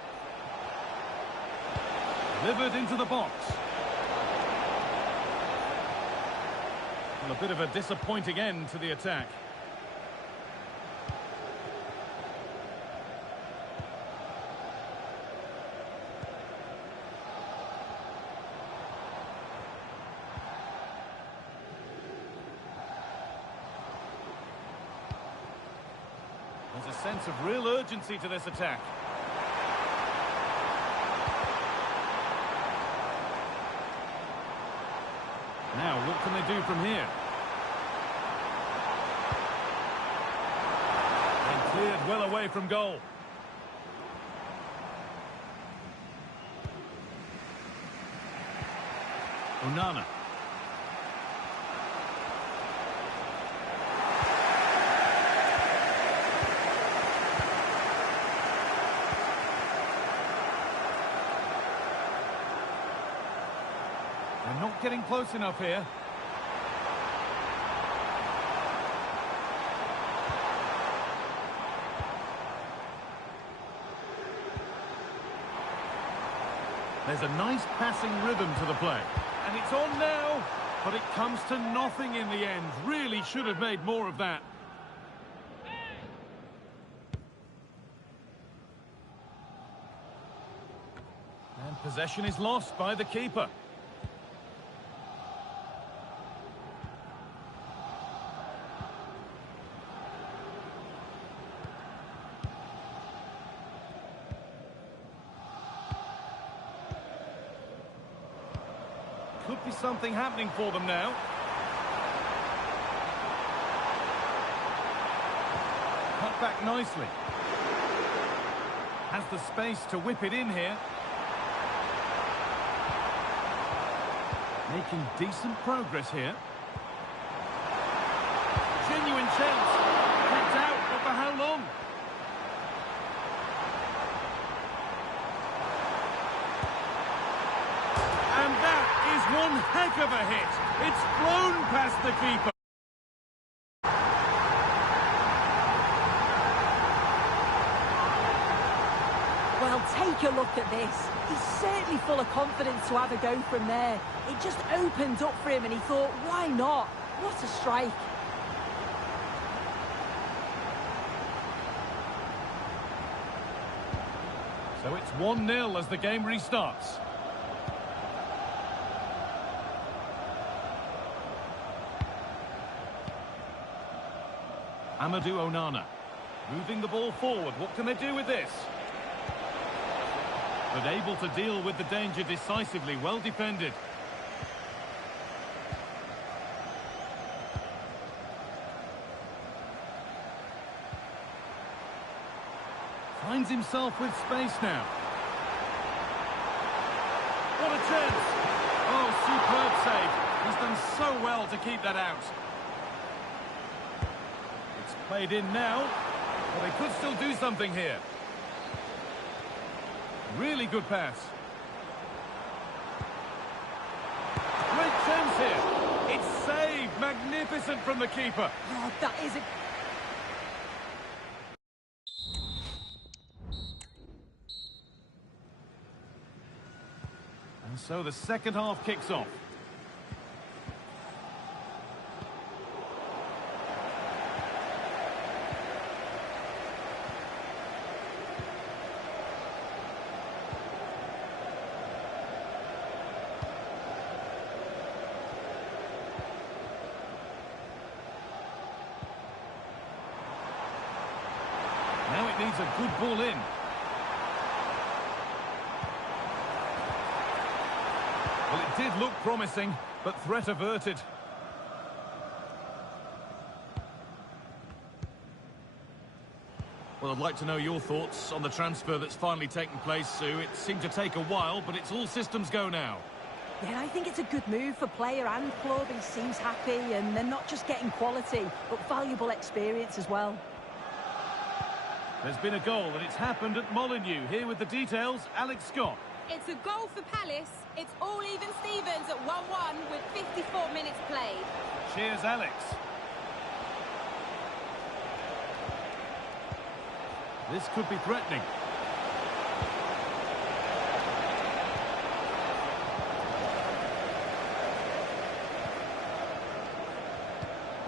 Delivered into the box. Well, a bit of a disappointing end to the attack. There's a sense of real urgency to this attack. Now, what can they do from here? And cleared well away from goal. Onana. They're not getting close enough here. There's a nice passing rhythm to the play. And it's on now, but it comes to nothing in the end. Really should have made more of that. And possession is lost by the keeper. Could be something happening for them now. Cut back nicely. Has the space to whip it in here. Making decent progress here. Genuine chance. Kicked out, but for how long? And that is one heck of a hit. It's flown past the keeper. Well, take a look at this. He's certainly full of confidence to have a go from there. It just opened up for him and he thought, why not? What a strike. So it's 1-0 as the game restarts. Amadou Onana. Moving the ball forward. What can they do with this? But able to deal with the danger decisively. Well defended. Finds himself with space now. What a chance! Oh, superb save. He's done so well to keep that out. It's played in now. Well, they could still do something here. Really good pass. Great chance magnificent from the keeper. Oh, that is a... And so the second half kicks off. Now it needs a good ball in. Well, it did look promising, but threat averted. Well, I'd like to know your thoughts on the transfer that's finally taken place, Sue. It seemed to take a while, but it's all systems go now. Yeah, I think it's a good move for player and club. He seems happy, and they're not just getting quality, but valuable experience as well. There's been a goal, and it's happened at Molineux. Here with the details, Alex Scott. It's a goal for Palace. It's all even Stevens at 1-1 with 54 minutes played. Cheers, Alex. This could be threatening.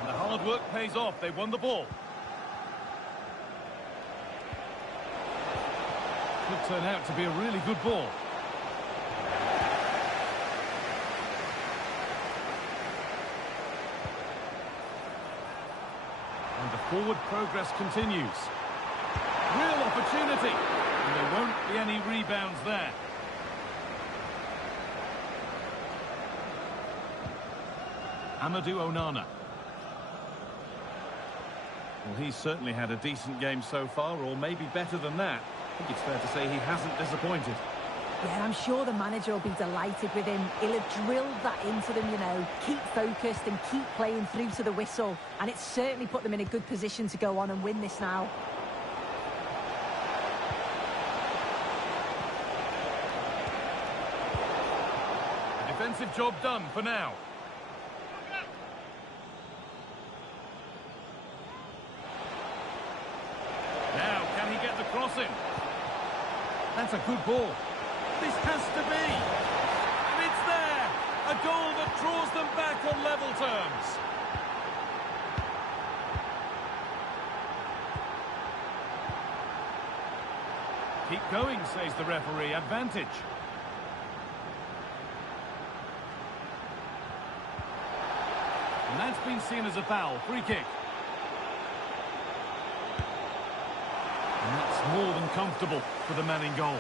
And the hard work pays off. They won the ball. Could turn out to be a really good ball. And the forward progress continues. Real opportunity. And there won't be any rebounds there. Amadou Onana. Well, he's certainly had a decent game so far, or maybe better than that. I think it's fair to say he hasn't disappointed. Yeah, I'm sure the manager will be delighted with him. He'll have drilled that into them, you know. Keep focused and keep playing through to the whistle. And it's certainly put them in a good position to go on and win this now. A defensive job done for now. Now, can he get the cross in? That's a good ball. This has to be. And it's there. A goal that draws them back on level terms. Keep going, says the referee. Advantage. And that's been seen as a foul. Free kick. And that's more than comfortable for the man in goal.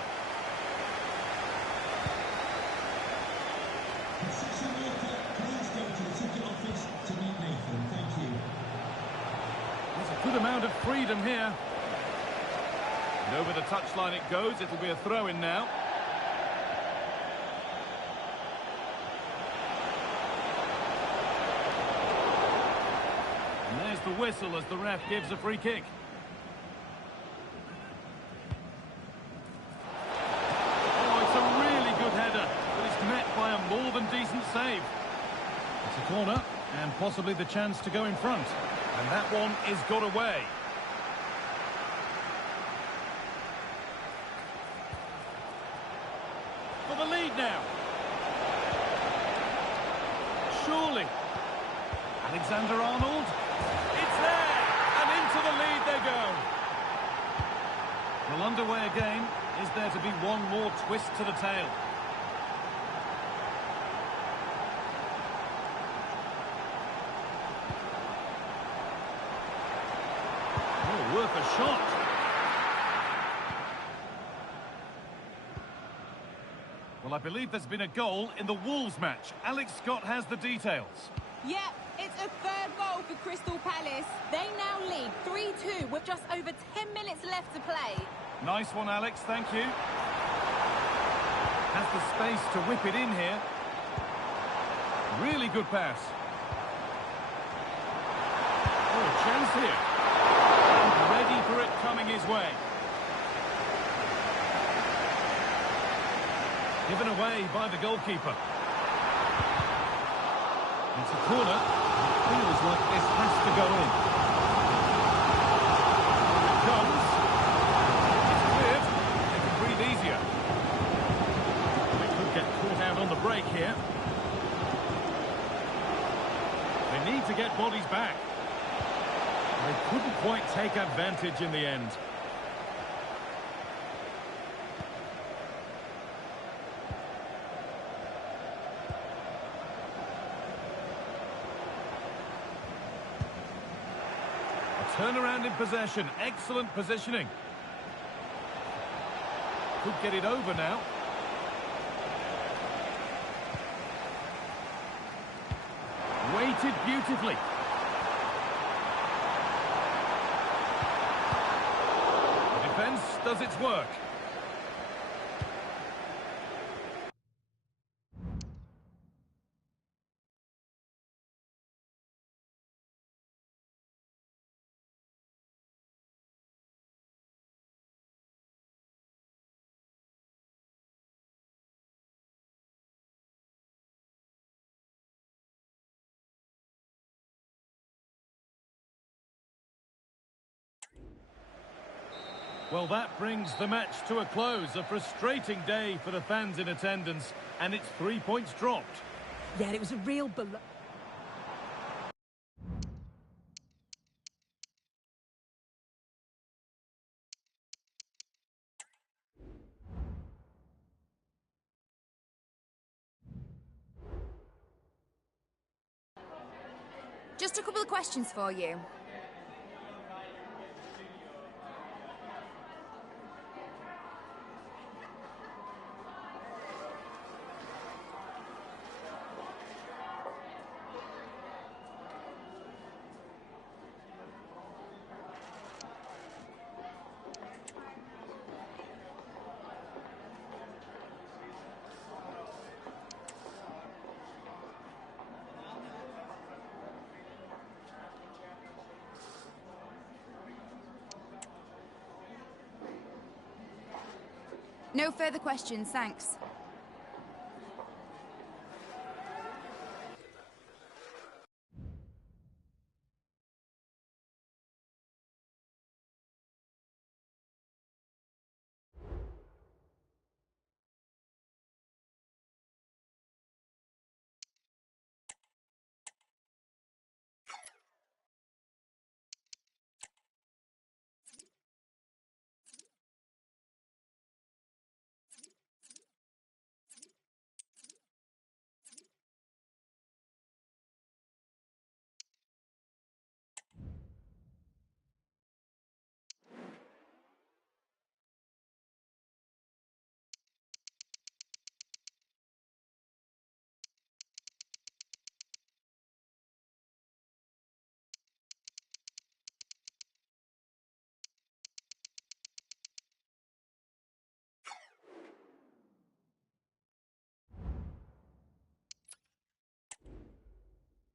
Concession worker, please go to the ticket office to meet Nathan. Thank you. There's a good amount of freedom here. And over the touchline it goes. It'll be a throw-in now. And there's the whistle as the ref gives a free kick. By a more than decent save. It's a corner and possibly the chance to go in front. And that one is got away. For the lead now. Surely. Alexander-Arnold. It's there. And into the lead they go. Well, underway again. Is there to be one more twist to the tail? Worth a shot. Well, I believe there's been a goal in the Wolves match. Alex Scott has the details. Yeah, it's a third goal for Crystal Palace. They now lead 3-2 with just over 10 minutes left to play. Nice one, Alex. Thank you. Has the space to whip it in here. Really good pass. Oh, a chance here. Ready for it coming his way. Given away by the goalkeeper. It's a corner. Feels like this has to go in. Here it comes. It's cleared. They can breathe easier. They could get caught out on the break here. They need to get bodies back. They couldn't quite take advantage in the end. Turnaround in possession. Excellent positioning. Could get it over now. Weighted beautifully. The defence does its work. Well, that brings the match to a close. A frustrating day for the fans in attendance, and it's 3 points dropped. Yeah, it was a real Just a couple of questions for you. No further questions, thanks.